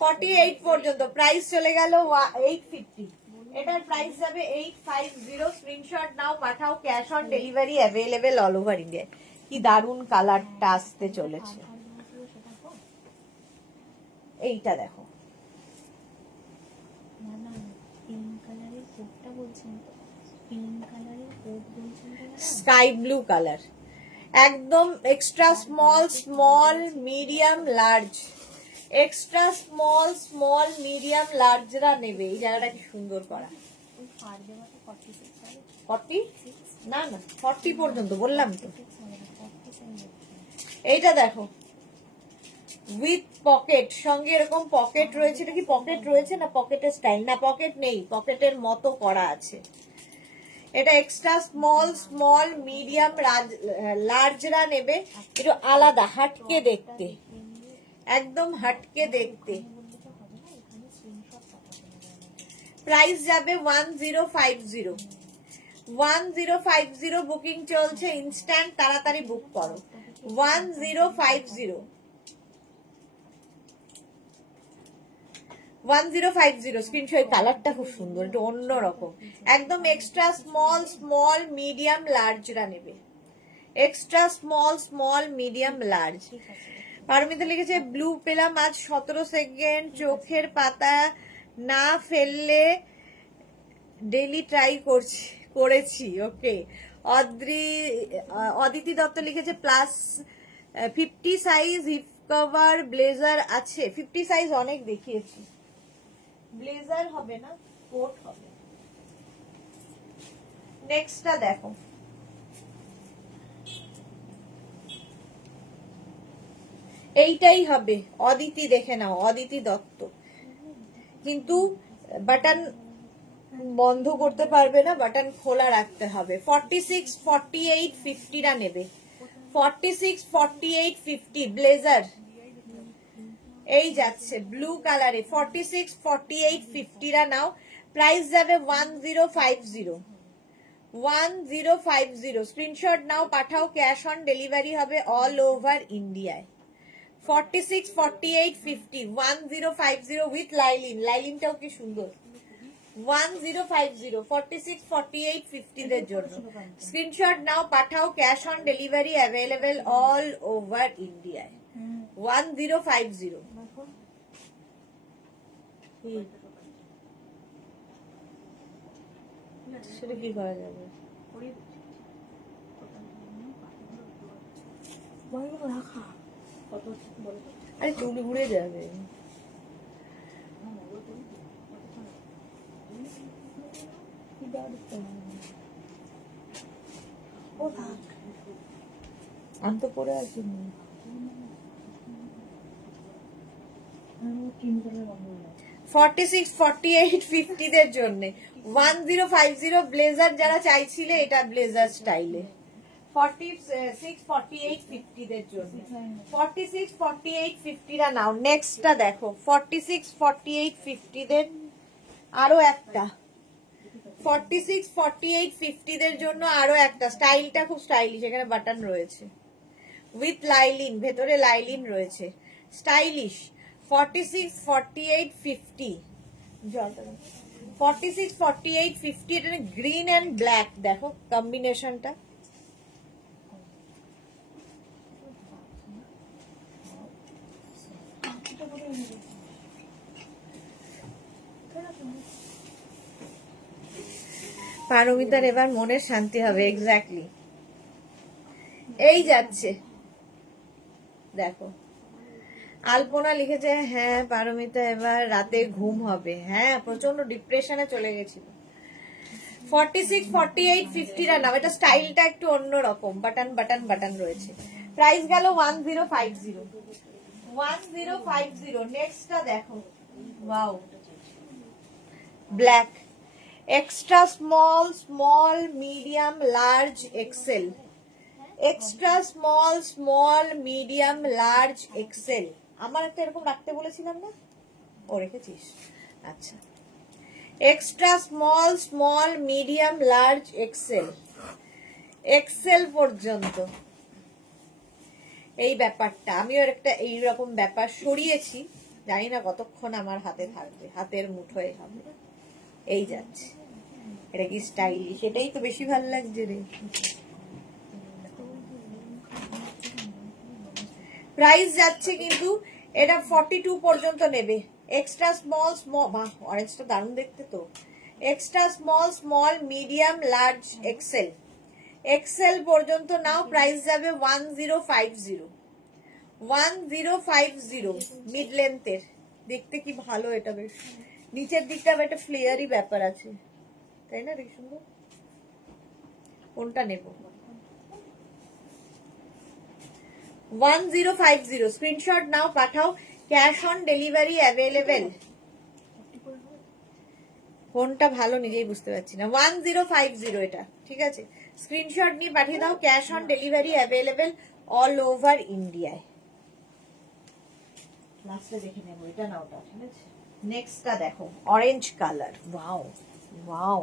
48 পর্যন্ত প্রাইস চলে গেল 850। এটার প্রাইস যাবে 850। স্ক্রিনশট নাও, পাঠাও, cash on delivery available all over India. কি দারুন কালারটা আসতে চলেছে। এইটা দেখো, স্কাই ব্লু কালার। একদম extra small small medium large, extra small small medium লার্জরা নেবে। এই জায়গাটা কি সুন্দর করা। 40 না না 40 পর্যন্ত বললাম তো। এইটা দেখো উইথ পকেট, সঙ্গে এরকম পকেট রয়েছে। এটা কি পকেট রয়েছে না পকেটের স্টাইল? না পকেট নেই, পকেটের মতো করা আছে। এটা এক্সট্রা স্মল স্মল মিডিয়াম লার্জরা নেবে, একটু আলাদা হাটকে দেখতে, একদম হাটকে দেখতে। প্রাইস যাবে 1050। 1050 বুকিং চলছে, ইনস্ট্যান্ট তাড়াতাড়ি বুক করো। 1050 1050 স্ক্রিনশট। কালারটা খুব সুন্দর, একটু অন্যরকম, একদম এক্সট্রা স্মল স্মল মিডিয়াম লার্জরা নেবে, extra small small medium large. Paromita লিখেছে ব্লু পেলাম আজ 17 সেকেন্ড, চোখের পাতা না ফেললে ডেইলি ট্রাই করেছি। ওকে। অদিতি দত্ত লিখেছে plus 50 size hip cover blazer আছে। 50 সাইজ অনেক দেখিয়েছি, ব্লেজার হবে না, কোট হবে। নেক্সটটা দেখো, এইটাই হবে। অদিতি দেখে নাও, অদিতি দত্ত। কিন্তু বাটন বন্ধ করতে পারবে না, বাটন খোলা রাখতে হবে। 46 48 50টা নেবে। 46 48 50 ব্লেজার এই যাচ্ছে ব্লু কালারে। 46 48 50টা নাও। প্রাইস যাবে 1050। 1050 স্ক্রিনশট নাও, পাঠাও, ক্যাশ অন ডেলিভারি হবে অল ওভার ইন্ডিয়ায়। 46 48 50 1050 উইথ লাইলিন। লাইলিনটাও কি সুন্দর। 1050 46 48 50 দের জন্য স্ক্রিনশট নাও, পাঠাও, cash on delivery available all over ইন্ডিয়ায়। 1050। সেটা কি করা যাবে? রাখা আরে চুল উড়ে যাবে। ও থাক, আমি তো পরে আছি। 46 48 50 দের জন্য 1050 ব্লেজার যারা চাইছিলে, এটা ব্লেজার স্টাইলে। 46 48 50 দের জন্য 46 48 50টা নাও। নেক্সটটা দেখো 46 48 50 দের আরো একটা। 46 48 50 দের জন্য আরো একটা। স্টাইলটা খুব স্টাইলিশ, এখানে বাটন রয়েছে উইথ লাইলিন, ভেতরে লাইলিন রয়েছে, স্টাইলিশ। 46 48 50 46 48 50 এটা গ্রিন এন্ড ব্ল্যাক, দেখো কম্বিনেশনটা। পারমিতার এবার মনের শান্তি হবে। এক্স্যাক্টলি এই যাচ্ছে দেখো। আলপনা লিখেছে হ্যাঁ পারমিতা এবার রাতে ঘুম হবে। হ্যাঁ প্রচন্ড ডিপ্রেশনে চলে গেছিল। 46 48 50টা নাও। এটা স্টাইলটা একটু অন্যরকম, বাটন বাটন বাটন রয়েছে। প্রাইস গেল 1050। 1050। নেক্সটটা দেখো, wow black, extra small small medium large XL, extra small small medium large XL. আমার একটা এরকম রাখতে বলেছিলাম না, ও রেখেছিস? আচ্ছা, extra small small medium large XL, XL পর্যন্ত এই ব্যাপারটা। আমিও একটা এইরকম ব্যাপার সরিয়েছি, জানি না কতক্ষণ আমার হাতে থাকবে, হাতের মুঠোয় হবে। এই যাচ্ছে, এটা কি স্টাইলিশ, এটাই তো বেশি ভালো লাগছে রে। প্রাইস যাচ্ছে কিন্তু এটা 42 পর্যন্ত নেবে। এক্সট্রা স্মল স্মল, বাহ অরেঞ্জটা দারুণ দেখতে তো। Extra small small medium large XL, XL পর্যন্ত নাও, প্রাইস যাবে 1050। 1050 মিড লেন্থের। দেখতে কি ভালো এটা, বেশ নিচের দিকটা আবার একটা ফ্লেয়ারি ব্যাপার আছে, তাই না? দেখি সুন্দর। কোনটা নেব? 1050 স্ক্রিনশট নাও, পাঠাও। Cash on delivery available. কোনটা ভালো নিজেই বুঝতে পারছি না। 1050 এটা, ঠিক আছে? স্ক্রিনশট নিয়ে পাঠিয়ে দাও। Cash on delivery available all over ইন্ডিয়ায়। লাস্টে দেখে নেবো এটা না ওটা, ঠিক আছে? নেক্সটটা দেখো, অরেঞ্জ কালার। ওয়াও ওয়াও,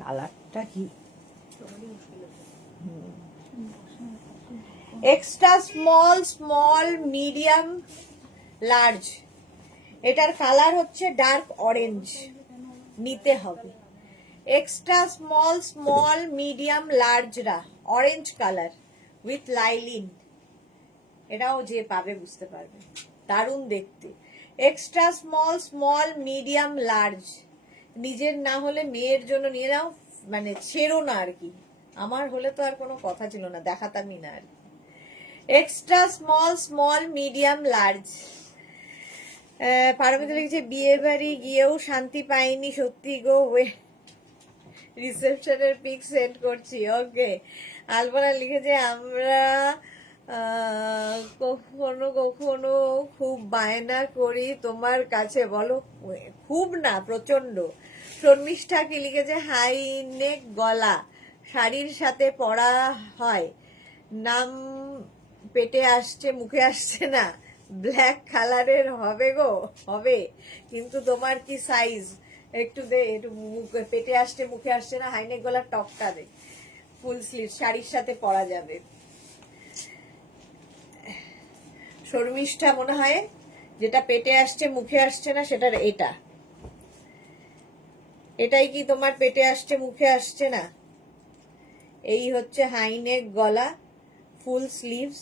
কালারটা কি extra small, small, medium, large. এটার কালার হচ্ছে ডার্ক অরেঞ্জ, নিতে হবে। এক্সট্রা স্মল, স্মল, মিডিয়াম, লার্জরা অরেঞ্জ কালার উইথ লাইলিন। এটাও যে পাবে বুঝতে পারবে, দারুণ দেখতে। Extra small, small, medium, large. নিজের না হলে মেয়ের জন্য নিয়ে নাও, মানে ছেড়ো না আর কি। আমার হলে তো আর কোনো কথা ছিল না, দেখাতামই না আর কি। Extra small, small, medium, large. Paromita লিখেছে বিয়ে বাড়ি গিয়েও শান্তি পাইনি সত্যি গো, রিসেপশনের পিক সেন্ড করছি। ওকে। আলপনা লিখেছে আমরা কখনো কখনো খুব বায়না করি তোমার কাছে, বলো খুব না প্রচন্ড। শর্মিষ্ঠা কি লিখেছে হাই নেক গলা, শাড়ির সাথে পরা হয়, নাম পেটে আসছে মুখে আসছে না, ব্ল্যাক কালারের হবে গো, হবে কিন্তু তোমার কি সাইজ? একটু দে, একটু পেটে আসছে মুখে আসছে না, হাইনেক গলার টপটা দে, ফুল স্লিভ শাড়ির সাথে পরা যাবে। শর্মিষ্ঠা মনে হয় যেটা পেটে আসছে মুখে আসছে না সেটার এটা, এটাই কি তোমার পেটে আসছে মুখে আসছে না? এই হচ্ছে হাইনেক গলা, ফুল স্লিভস,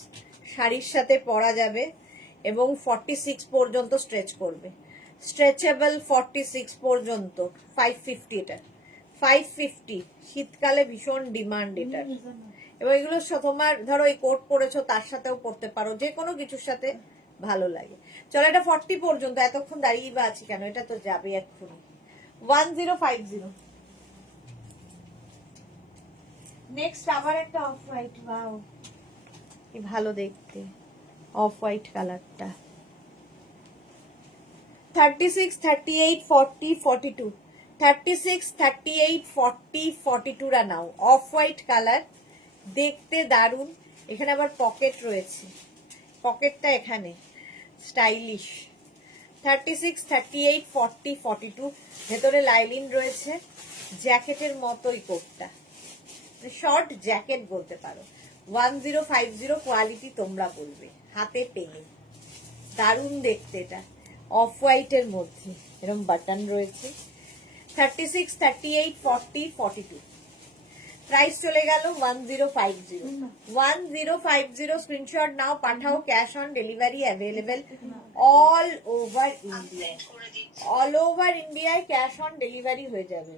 শাড়ির সাথে পরা যাবে এবং 46 পর্যন্ত স্ট্রেচ করবে। স্ট্রেচেবল 46 পর্যন্ত। 550 এটা, 550। শীতকালে ভীষণ ডিমান্ড এটার। এবং এগুলো তোমার ধরো এই কোট পরেছো তার সাথেও পরতে পারো, যে কোনো কিছুর সাথে ভালো লাগে। চলো এটা 40 পর্যন্ত, এতক্ষণ দাঁড়িয়ে বা আছি কেন, এটা তো যাবে এক্ষুনি। 1050। নেক্সট আবার একটা অফ হোয়াইট। ওয়াও কি ভালো দেখতে অফ হোয়াইট কালারটা। 36, 38, 40, 42। 36, 38, 40, 42 রা নাও। অফ হোয়াইট কালার, দেখতে দারুণ। এখানে আবার পকেট রয়েছে, পকেটটা এখানে স্টাইলিশ। 36, 38, 40, 42। ভেতরে লাইলিন রয়েছে, জ্যাকেটের মতোই কোটটা, শর্ট জ্যাকেট বলতে পারো। 1050 কোয়ালিটি তোমরা বলবে, হাতে পেলে দারুণ দেখতে। এটা অফ হোয়াইটের মধ্যে এরকম বাটন রয়েছে। 36, 38, 40, 42। প্রাইস চলে গেল 1050। 1050 স্ক্রিনশট নাও, পাঠাও। Cash on delivery available all over India. All over ইন্ডিয়ায় ক্যাশ অন ডেলিভারি হয়ে যাবে।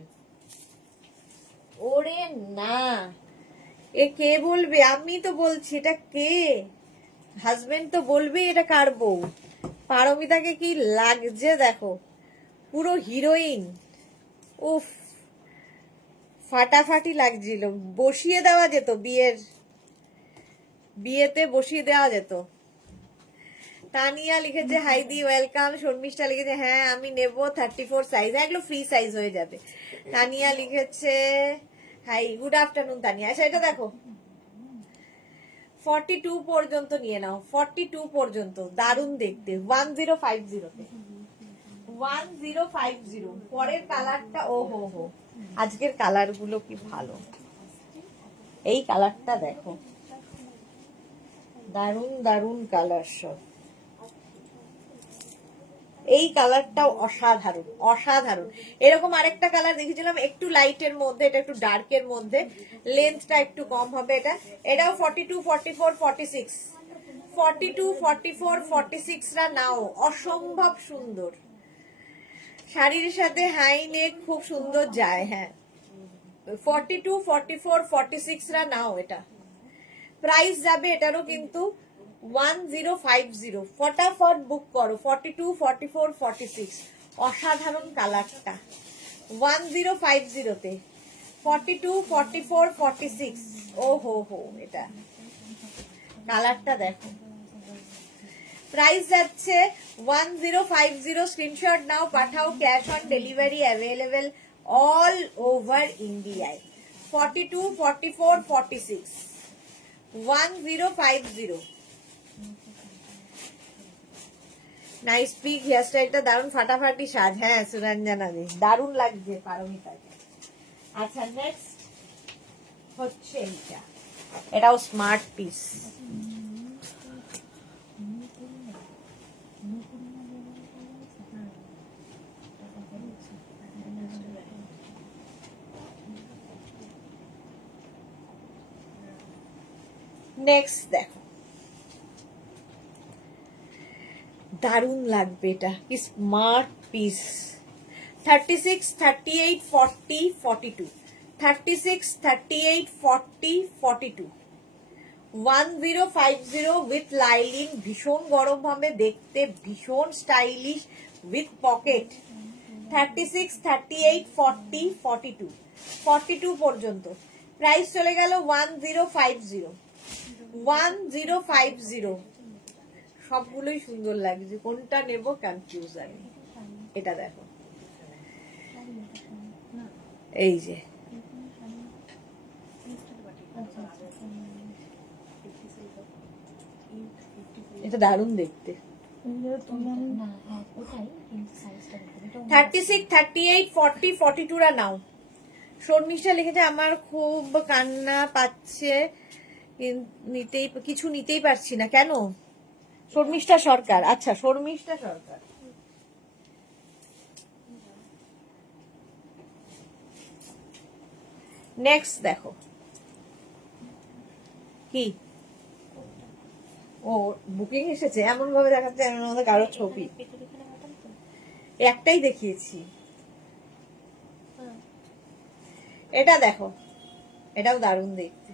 ওরে না, এ কে বলবে? আমি তো বলছি এটা কে? হাজবেন্ড তো বলবে এটা কার বউ। পারমিতাকে কি লাগছে দেখো, পুরো হিরোইন। উফ, ফাটাফাটি লাগছিল। বসিয়ে দেওয়া যেত, বিয়েতে বসিয়ে দেওয়া যেত। তানিয়া লিখেছে হাইদি ওয়েলকাম। শর্মিষ্ঠা লিখেছে হ্যাঁ আমি নেব 34 সাইজ, এগুলো ফ্রি সাইজ হয়ে যাবে। তানিয়া লিখেছে হাই, গুড আফটারনুন তানিয়া। আচ্ছা এটা দেখো 42 পর্যন্ত নিয়ে নাও, 42 পর্যন্ত, দারুণ দেখতে। 1050 তে 1050। পরের কালারটা ও হো হো, আজকের কালার গুলো কি ভালো। এই কালারটা দেখো, দারুণ দারুণ কালার সব। এই কালারটাও অসাধারণ, অসাধারণ। এরকম আরেকটা কালার দেখেছিলাম একটু লাইটের মধ্যে, এটা একটু ডার্কের মধ্যে, লেন্থটা একটু কম হবে। এটাও 42, 44, 46। 42, 44, 46 রা নাও, অসম্ভব সুন্দর। শাড়ির সাথে হাই নেক খুব সুন্দর যায়। হ্যাঁ 42, 44, 46 রা নাও এটা। প্রাইস যাবে এটারও কিন্তু 1050। ফটাফট বুক করো। 42, 44, 46 অসাধারণ কালারটা 1050 তে। 42, 44, 46 ও হো হো, এটা কালারটা দেখো। প্রাইস যাচ্ছে 1050। স্ক্রিনশট নাও, পাঠাও, cash on delivery available all over ইন্ডিয়ায়। 42, 44, 46 1050। নাইস পিক, হেয়ারস্টাইলটা দারুণ, ফাটাফাটি সাজ। হ্যাঁ সুরঞ্জনা দি, দারুণ লাগছে পারমিতাকে। আচ্ছা নেক্সট হচ্ছে এইটা, এটাও স্মার্ট পিস। নেক্সট দেখো, দারুণ লাগবে এটা, কি স্মার্ট পিস। 36, 38, 40, 42 36, 38, 40, 42 1050 with lining. ভীষণ গরম হবে দেখতে, ভীষণ স্টাইলিশ উইথ পকেট। 36, 38, 40, 42 42 পর্যন্ত। প্রাইস চলে গেল 1050। 1050। সবগুলোই সুন্দর লাগছে, কোনটা নেব কনফিউজ আমি। এটা দেখো, এই যে এটা দারুণ দেখতে। 36, 38, 40, 42 রা নাও। শর্মিষ্ঠা লিখেছে আমার খুব কান্না পাচ্ছে, কিছু নিতেই পারছি না। কেন? শর্মিষ্ঠা সরকার, আচ্ছা শর্মিষ্ঠা সরকার। নেক্সট দেখো কি, ও বুকিং এসেছে, এমন ভাবে দেখাচ্ছে এমন মধ্যে কারো ছবি। একটাই দেখিয়েছি। এটা দেখো, এটাও দারুণ দেখতে।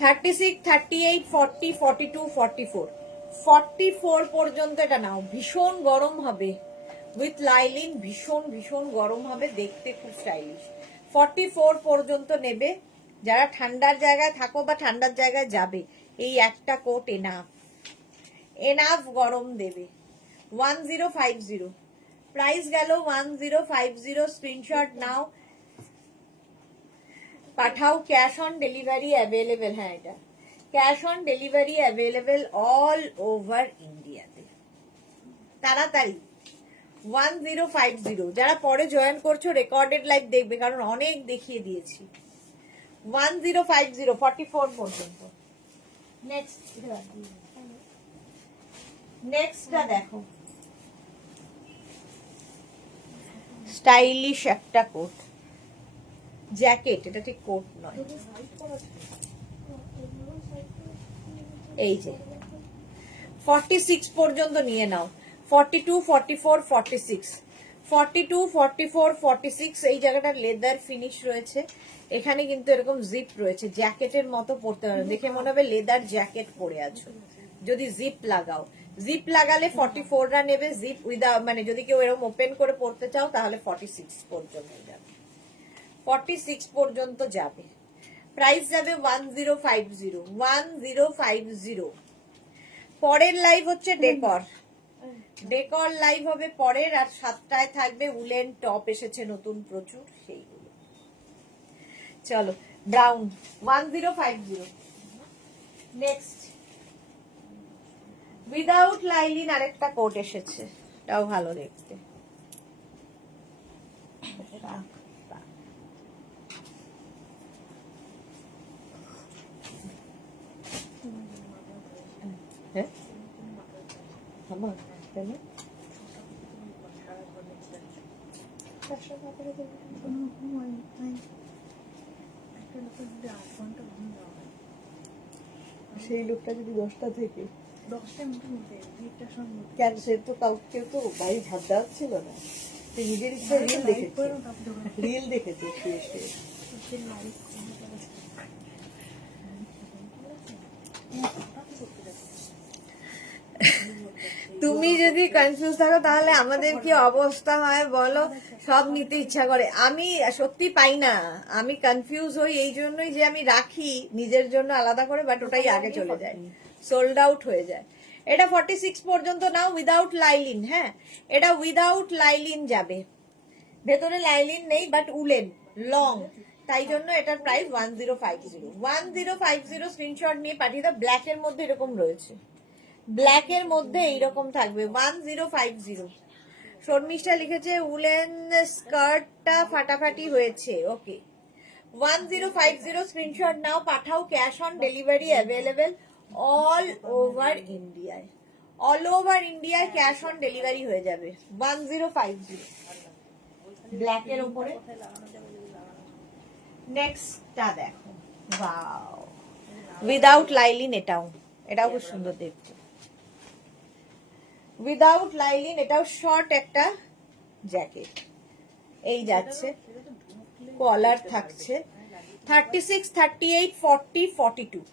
36, 38, 40, 42, 44 44 পর্যন্ত এটা নাও। ভীষণ গরম হবে উইথ লাইলিন, ভীষণ ভীষণ গরম হবে দেখতে, খুব স্টাইলিশ। 44 পর্যন্ত নেবে যারা ঠান্ডার জায়গায় থাকো বা ঠান্ডার জায়গায় যাবে, এই একটা কোট এনাফ, এনাফ গরম দেবে। 1050। প্রাইস গেল 1050। স্ক্রিনশট নাও, পাঠাও, ক্যাশ অন ডেলিভারি অ্যাভেলেবেল। হ্যাঁ এটা cash on delivery available all over ইন্ডিয়াতে। তাড়াতাড়ি 1050। যারা পরে জয়েন করছো রেকর্ডেড লাইভ দেখবে, কারণ অনেক দেখিয়ে দিয়েছি। 1050, 44 পর্যন্ত। নেক্সটটা দেখো, স্টাইলিশ একটা কোট, জ্যাকেট, এটা ঠিক কোট নয়। এই যে 46 পর্যন্ত নিয়ে নাও। 42, 44, 46 42, 44, 46 এই জায়গাটা লেদার ফিনিশ রয়েছে। এখানে কিন্তু এরকম জিপ রয়েছে, জ্যাকেটের মতো পরতে পারো, দেখে মনে হবে লেদার জ্যাকেট পরে আছো যদি জিপ লাগাও। জিপ লাগালে 44 রা নেবে, জিপ উইদাউট মানে যদি কেউ এরকম ওপেন করে পরতে চাও তাহলে 46 পর্যন্ত যাবে। 46 পর্যন্ত যাবে। প্রাইস যাবে 1050। 1050। পরের লাইভ হচ্ছে ডেকর, ডেকর লাইভ হবে পরের, আর 7টায় থাকবে উলেন টপ এসেছে নতুন প্রচুর, সেইগুলো। চলো ব্রাউন 1050। নেক্সট উইদাউট লাইলিন আরেকটা কোট এসেছে, এটাও ভালো দেখতে। হ্যাঁ আমার কেন সেই লোকটা যদি 10টা থেকে 10টার মধ্যে কেন, সে কেন, সে তো কাউকে তো বাড়ি ঝাড় দেওয়া ছিল না। তুই নিজের ইচ্ছা রিল দেখেছিস, রিল দেখেছিস শুয়ে শুয়ে। তুমি যদি কনফিউজ থাকো তাহলে আমাদের কি অবস্থা হয় বলো, সব নিতে ইচ্ছা করে। আমি সত্যি পাই না, আমি কনফিউজ হই এই জন্যই যে আমি রাখি নিজের জন্য আলাদা করে, বাট ওটাই আগে চলে যায়, সোল্ড আউট হয়ে যায়। এটা 46 পর্যন্ত নাও উইদাউট লাইলিন। হ্যাঁ, এটা উইদাউট লাইলিন যাবে, ভেতরে লাইলিন নেই বাট উলেন লং, তাই জন্য এটার প্রাইস 1050। 1050 স্ক্রিনশট নিয়ে পাঠিয়ে দাও। ব্ল্যাক এর মধ্যে এরকম রয়েছে, ব্ল্যাক এর মধ্যে এইরকম থাকবে 1050। শর্মিষ্ঠা লিখেছে উলেন স্কার্টটা ফাটাফাটি হয়েছে। ওকে, 1050 স্ক্রিনশট নাও, পাঠাও। Cash on delivery available all over ইন্ডিয়ায়, অল ওভার ইন্ডিয়ায় ক্যাশ অন ডেলিভারি হয়ে যাবে। 1050 ব্ল্যাক এর উপরে। নেক্সটটা দেখো, ওয়াও, উইদাউট লাইলিন। এটাও খুব সুন্দর দেখতে, উইদাউট লাইলিন। এটাও শর্ট একটা জ্যাকেট, এই যাচ্ছে, কলার থাকছে। 36, 38, 40, 42,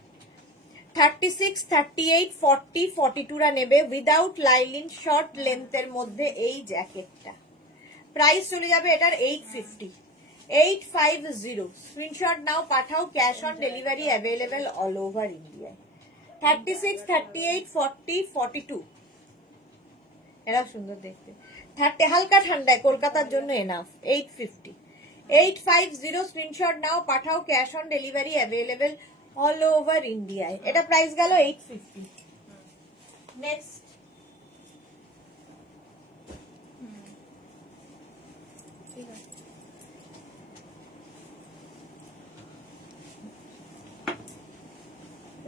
36, 38, 40, 42 রা নেবে উইদাউট লাইলিন শর্ট লেন্থের মধ্যে এই জ্যাকেটটা। প্রাইস চলে যাবে এটার 850, 850। স্ক্রিনশট নাও, পাঠাও। Cash on delivery available all over ইন্ডিয়ায়। 36, 38, 40, 42 এরা সুন্দর দেখতে। 30 হালকা ঠান্ডায় কলকাতার জন্য এনাফ। 850, 850 স্ক্রিনশট নাও, পাঠাও। Cash on delivery available all over ইন্ডিয়ায়। এটা প্রাইস গেল 850। নেক্সট,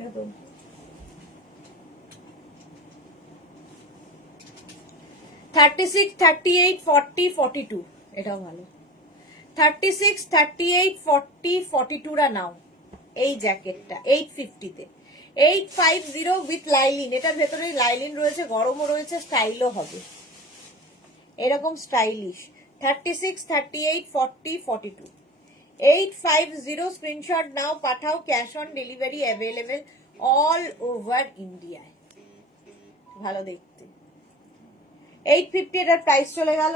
একদম 36, 38, 40, 42 এটাও ভালো। 36, 38, 40, 42 রা নাও এই জ্যাকেটটা 850 তে। 850 উইথ লাইলিন। এটার ভেতরে লাইলিন রয়েছে, গরমও রয়েছে, স্টাইলও হবে, এরকম স্টাইলিশ। 36, 38, 40, 42 850 স্ক্রিনশট নাও, পাঠাও। Cash on delivery available all over ইন্ডিয়ায়। ভালো দেখতে। 850 এটার প্রাইস চলে গেল।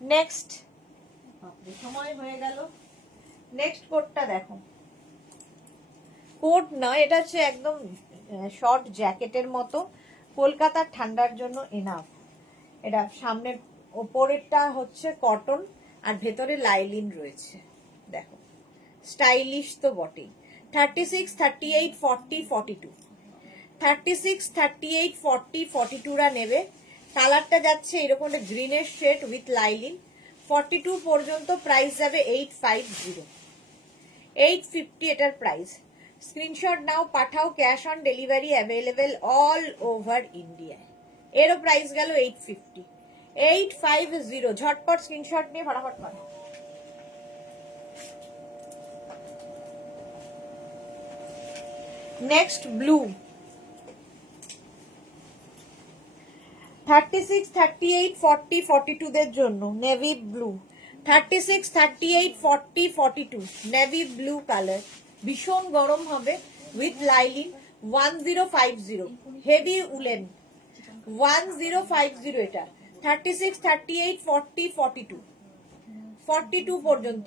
নেক্সট, সময় হয়ে গেল। নেক্সট কোটটা দেখো, কোট নয়, এটা হচ্ছে একদম শর্ট জ্যাকেটের মতো, কলকাতার ঠান্ডার জন্য এনাফ। এটা সামনের ওপরেরটা হচ্ছে কটন আর ভেতরে লাইলিন রয়েছে, দেখো স্টাইলিশ তো বটেই। 36, 38, 40, 42, 36, 38, 40, 42 রা নেবে। কালারটা যাচ্ছে এরকম একটা গ্রিনের শেড উইথ লাইলিন। 42 পর্যন্ত প্রাইস যাবে 850, 850 এটার প্রাইস। স্ক্রিনশট নাও, পাঠাও। Cash on delivery available all over ইন্ডিয়ায়। এরও প্রাইস গেল 850, 850। ঝটপট স্ক্রিনশট নিয়ে ফটাফট করো। নেক্সট ব্লু, 36, 38, 40, 42 দের জন্য navy blue. 36, 38, 40, 42 navy blue colour, ভীষণ গরম হবে উইথ লাইলিন। 1050 heavy woollen. 1050 এটা। 36, 38, 40, 42 42 পর্যন্ত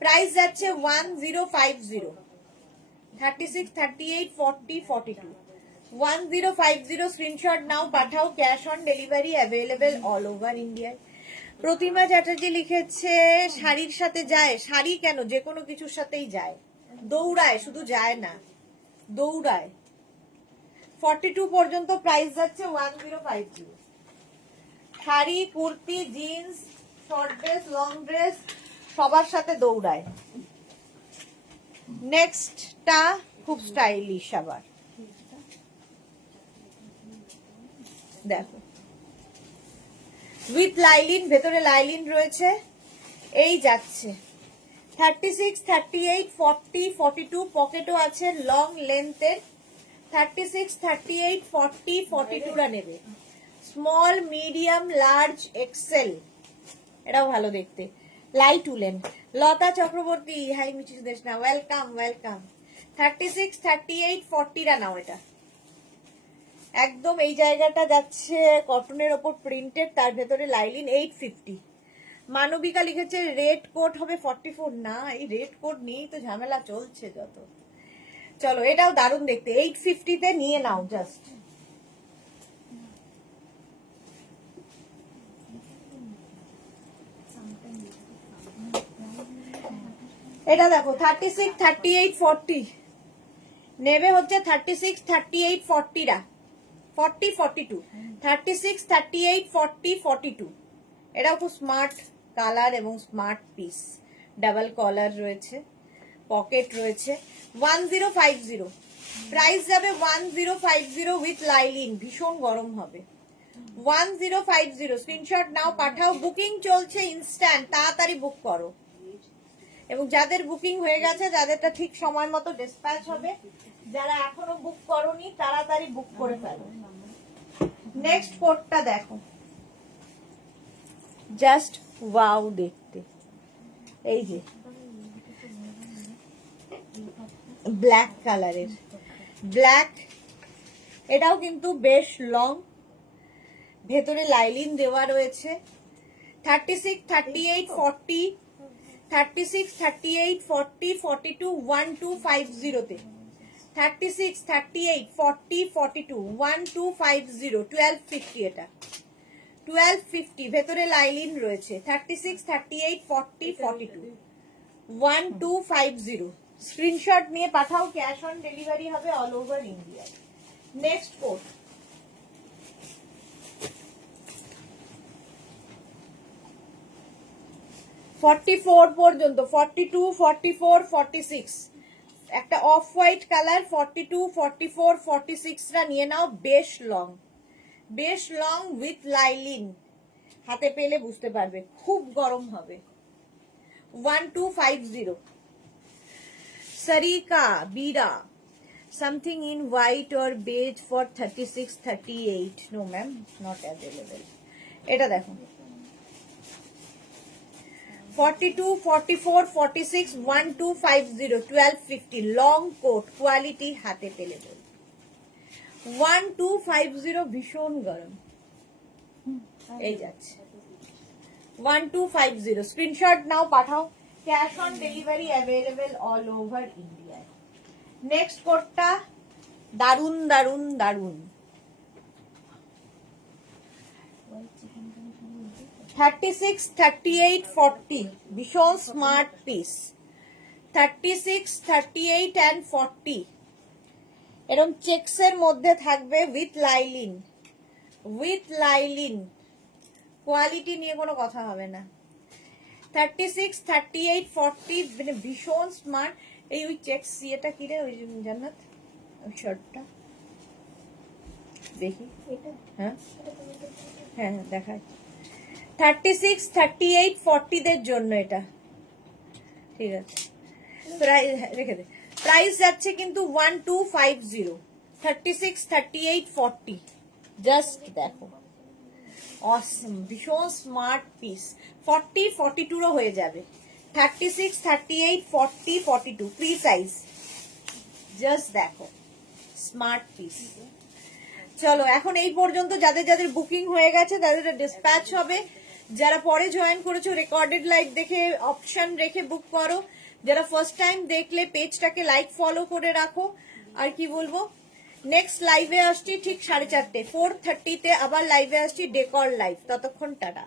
প্রাইস যাচ্ছে 1050। 36, 38, 40, 42 1050 স্ক্রিনশট নাও, পাঠাও। Cash on delivery available all over ইন্ডিয়ায়। প্রতিমা চ্যাটার্জি লিখেছে শাড়ির সাথে যায়। শাড়ি কেন, যে কোনো কিছুর সাথেই যায়, দৌড়ায়, শুধু যায় না, দৌড়ায়। 42 পর্যন্ত প্রাইস যাচ্ছে 1050। Sari, kurti, jeans, short dress, long dress সবার সাথে দৌড়ায়। নেক্সটটা খুব স্টাইলিশ আবার, দেখো উইথ লাইলিন, ভেতরে লাইলিন রয়েছে, এই যাচ্ছে। 36, 38, 40, 42 পকেটও আছে লং লেন্থের। 36, 38, 40, 42 রা নেবে। স্মল, মিডিয়াম, লার্জ, এক্সেল, এটাও ভালো দেখতে। Light woollen. Lata Chakraborty, hi Mithi Sudeshna, welcome welcome. 36, 38, 40 নাও এটা। একদম এই জায়গাটা যাচ্ছে কটনের ওপর প্রিন্টেড, তার ভেতরে লাইলিন। 850। মানবিকা লিখেছে রেড কোট হবে 44। না, এই রেড কোট নিয়েই তো ঝামেলা চলছে যত। চলো, এটাও দারুণ দেখতে। 850-তে নিয়ে নাও জাস্ট। এটা দেখো 36, 38, 40 নেবে হচ্ছে 36, 38, 40 40, 42, 36, 38, 40, 42। এটাও খুব স্মার্ট কালার এবং স্মার্ট পিস। ডাবল কলার রয়েছে, পকেট রয়েছে। 1050, প্রাইস যাবে 1050 উইথ লাইলিন। ভীষণ গরম হবে। 1050, স্ক্রিনশট নাও, পাঠাও। বুকিং চলছে ইনস্ট্যান্ট, তাড়াতাড়ি বুক করো। এবং যাদের বুকিং হয়ে গেছে যাদেরটা ঠিক সময় মতো ডিসপ্যাচ হবে, যারা এখনো বুক করোনি তাড়াতাড়ি বুক করে ফেলো। নেক্সট কোডটা দেখো, জাস্ট ওয়াও দেখতে। এই যে ব্ল্যাক কালারের, ব্ল্যাক, এটাও কিন্তু বেশ লং, ভেতরে লাইলিন দেওয়া রয়েছে। 36, 38, 40, 36, 38, 40, 42, 1250-তে। 36, 38, 40, 42, 1250, 1250 এটা। 1250 ভেতরে লাইলিন রয়েছে। 36, 38, 40, 42, 1250। স্ক্রিনশট নিয়ে পাঠাও, ক্যাশ অন ডেলিভারি হবে all over India. Next code, $44 পর্যন্ত, 42, 44, 46। একটা অফ হোয়াইট কালার, 42, 44, 46রা নিয়ে নাও। বেশ লং, বেশ লং উইথ লাইলিন। হাতে পেলে বুঝতে পারবে, খুব গরম হবে। 1250। Sarika বিরা, something in white or beige for 36, 38. No ma'am, not available. এটা দেখো 42, 44, 46, 1250, 1250 লং কোট, কোয়ালিটি হাতে পেলে বল। 1250 ভীষণ গরম। এই যাচ্ছে 1250। স্ক্রিনশট নাও, পাঠাও। Cash on delivery available all over India. Next কোডটা দারুন দারুন দারুন। 36, 38, 40 ভীষণ স্মার্ট পিস। 36, 38 and 40 এরকম চেকসের মধ্যে থাকবে with lining, with lining. Quality নিয়ে কোনো কথা হবে না। 36, 38, 40 মানে ভীষণ স্মার্ট। এই ওই চেকস এটা কি রে, ওই জান্নাত ওই শার্টটা দেখি। হ্যাঁ হ্যাঁ দেখায়। 36, 38, 40দের জন্য এটা ঠিক আছে। প্রাইস রেখে দে। প্রাইস যাচ্ছে কিন্তু 1250। 36, 38, 40 জাস্ট দেখো, অসম, ভীষণ স্মার্ট পিস। 40, 42 হয়ে যাবে। 36, 38, 40, 42 ফ্রি সাইজ। জাস্ট দেখো, স্মার্ট পিস। চলো, এখন এই পর্যন্ত যাদের যাদের বুকিং হয়ে গেছে তাদের ডিসপ্যাচ হবে। যারা পরে জয়েন করেছো রেকর্ডেড লাইভ দেখে অপশন রেখে বুক করো। যারা ফার্স্ট টাইম দেখলে পেজটাকে লাইক ফলো করে রাখো। আর কি বলবো, নেক্সট লাইভে আসছি ঠিক 4:30, 4:30-তে আবার লাইভে আসছি, ডেকর লাইভ। ততক্ষণ টাটা।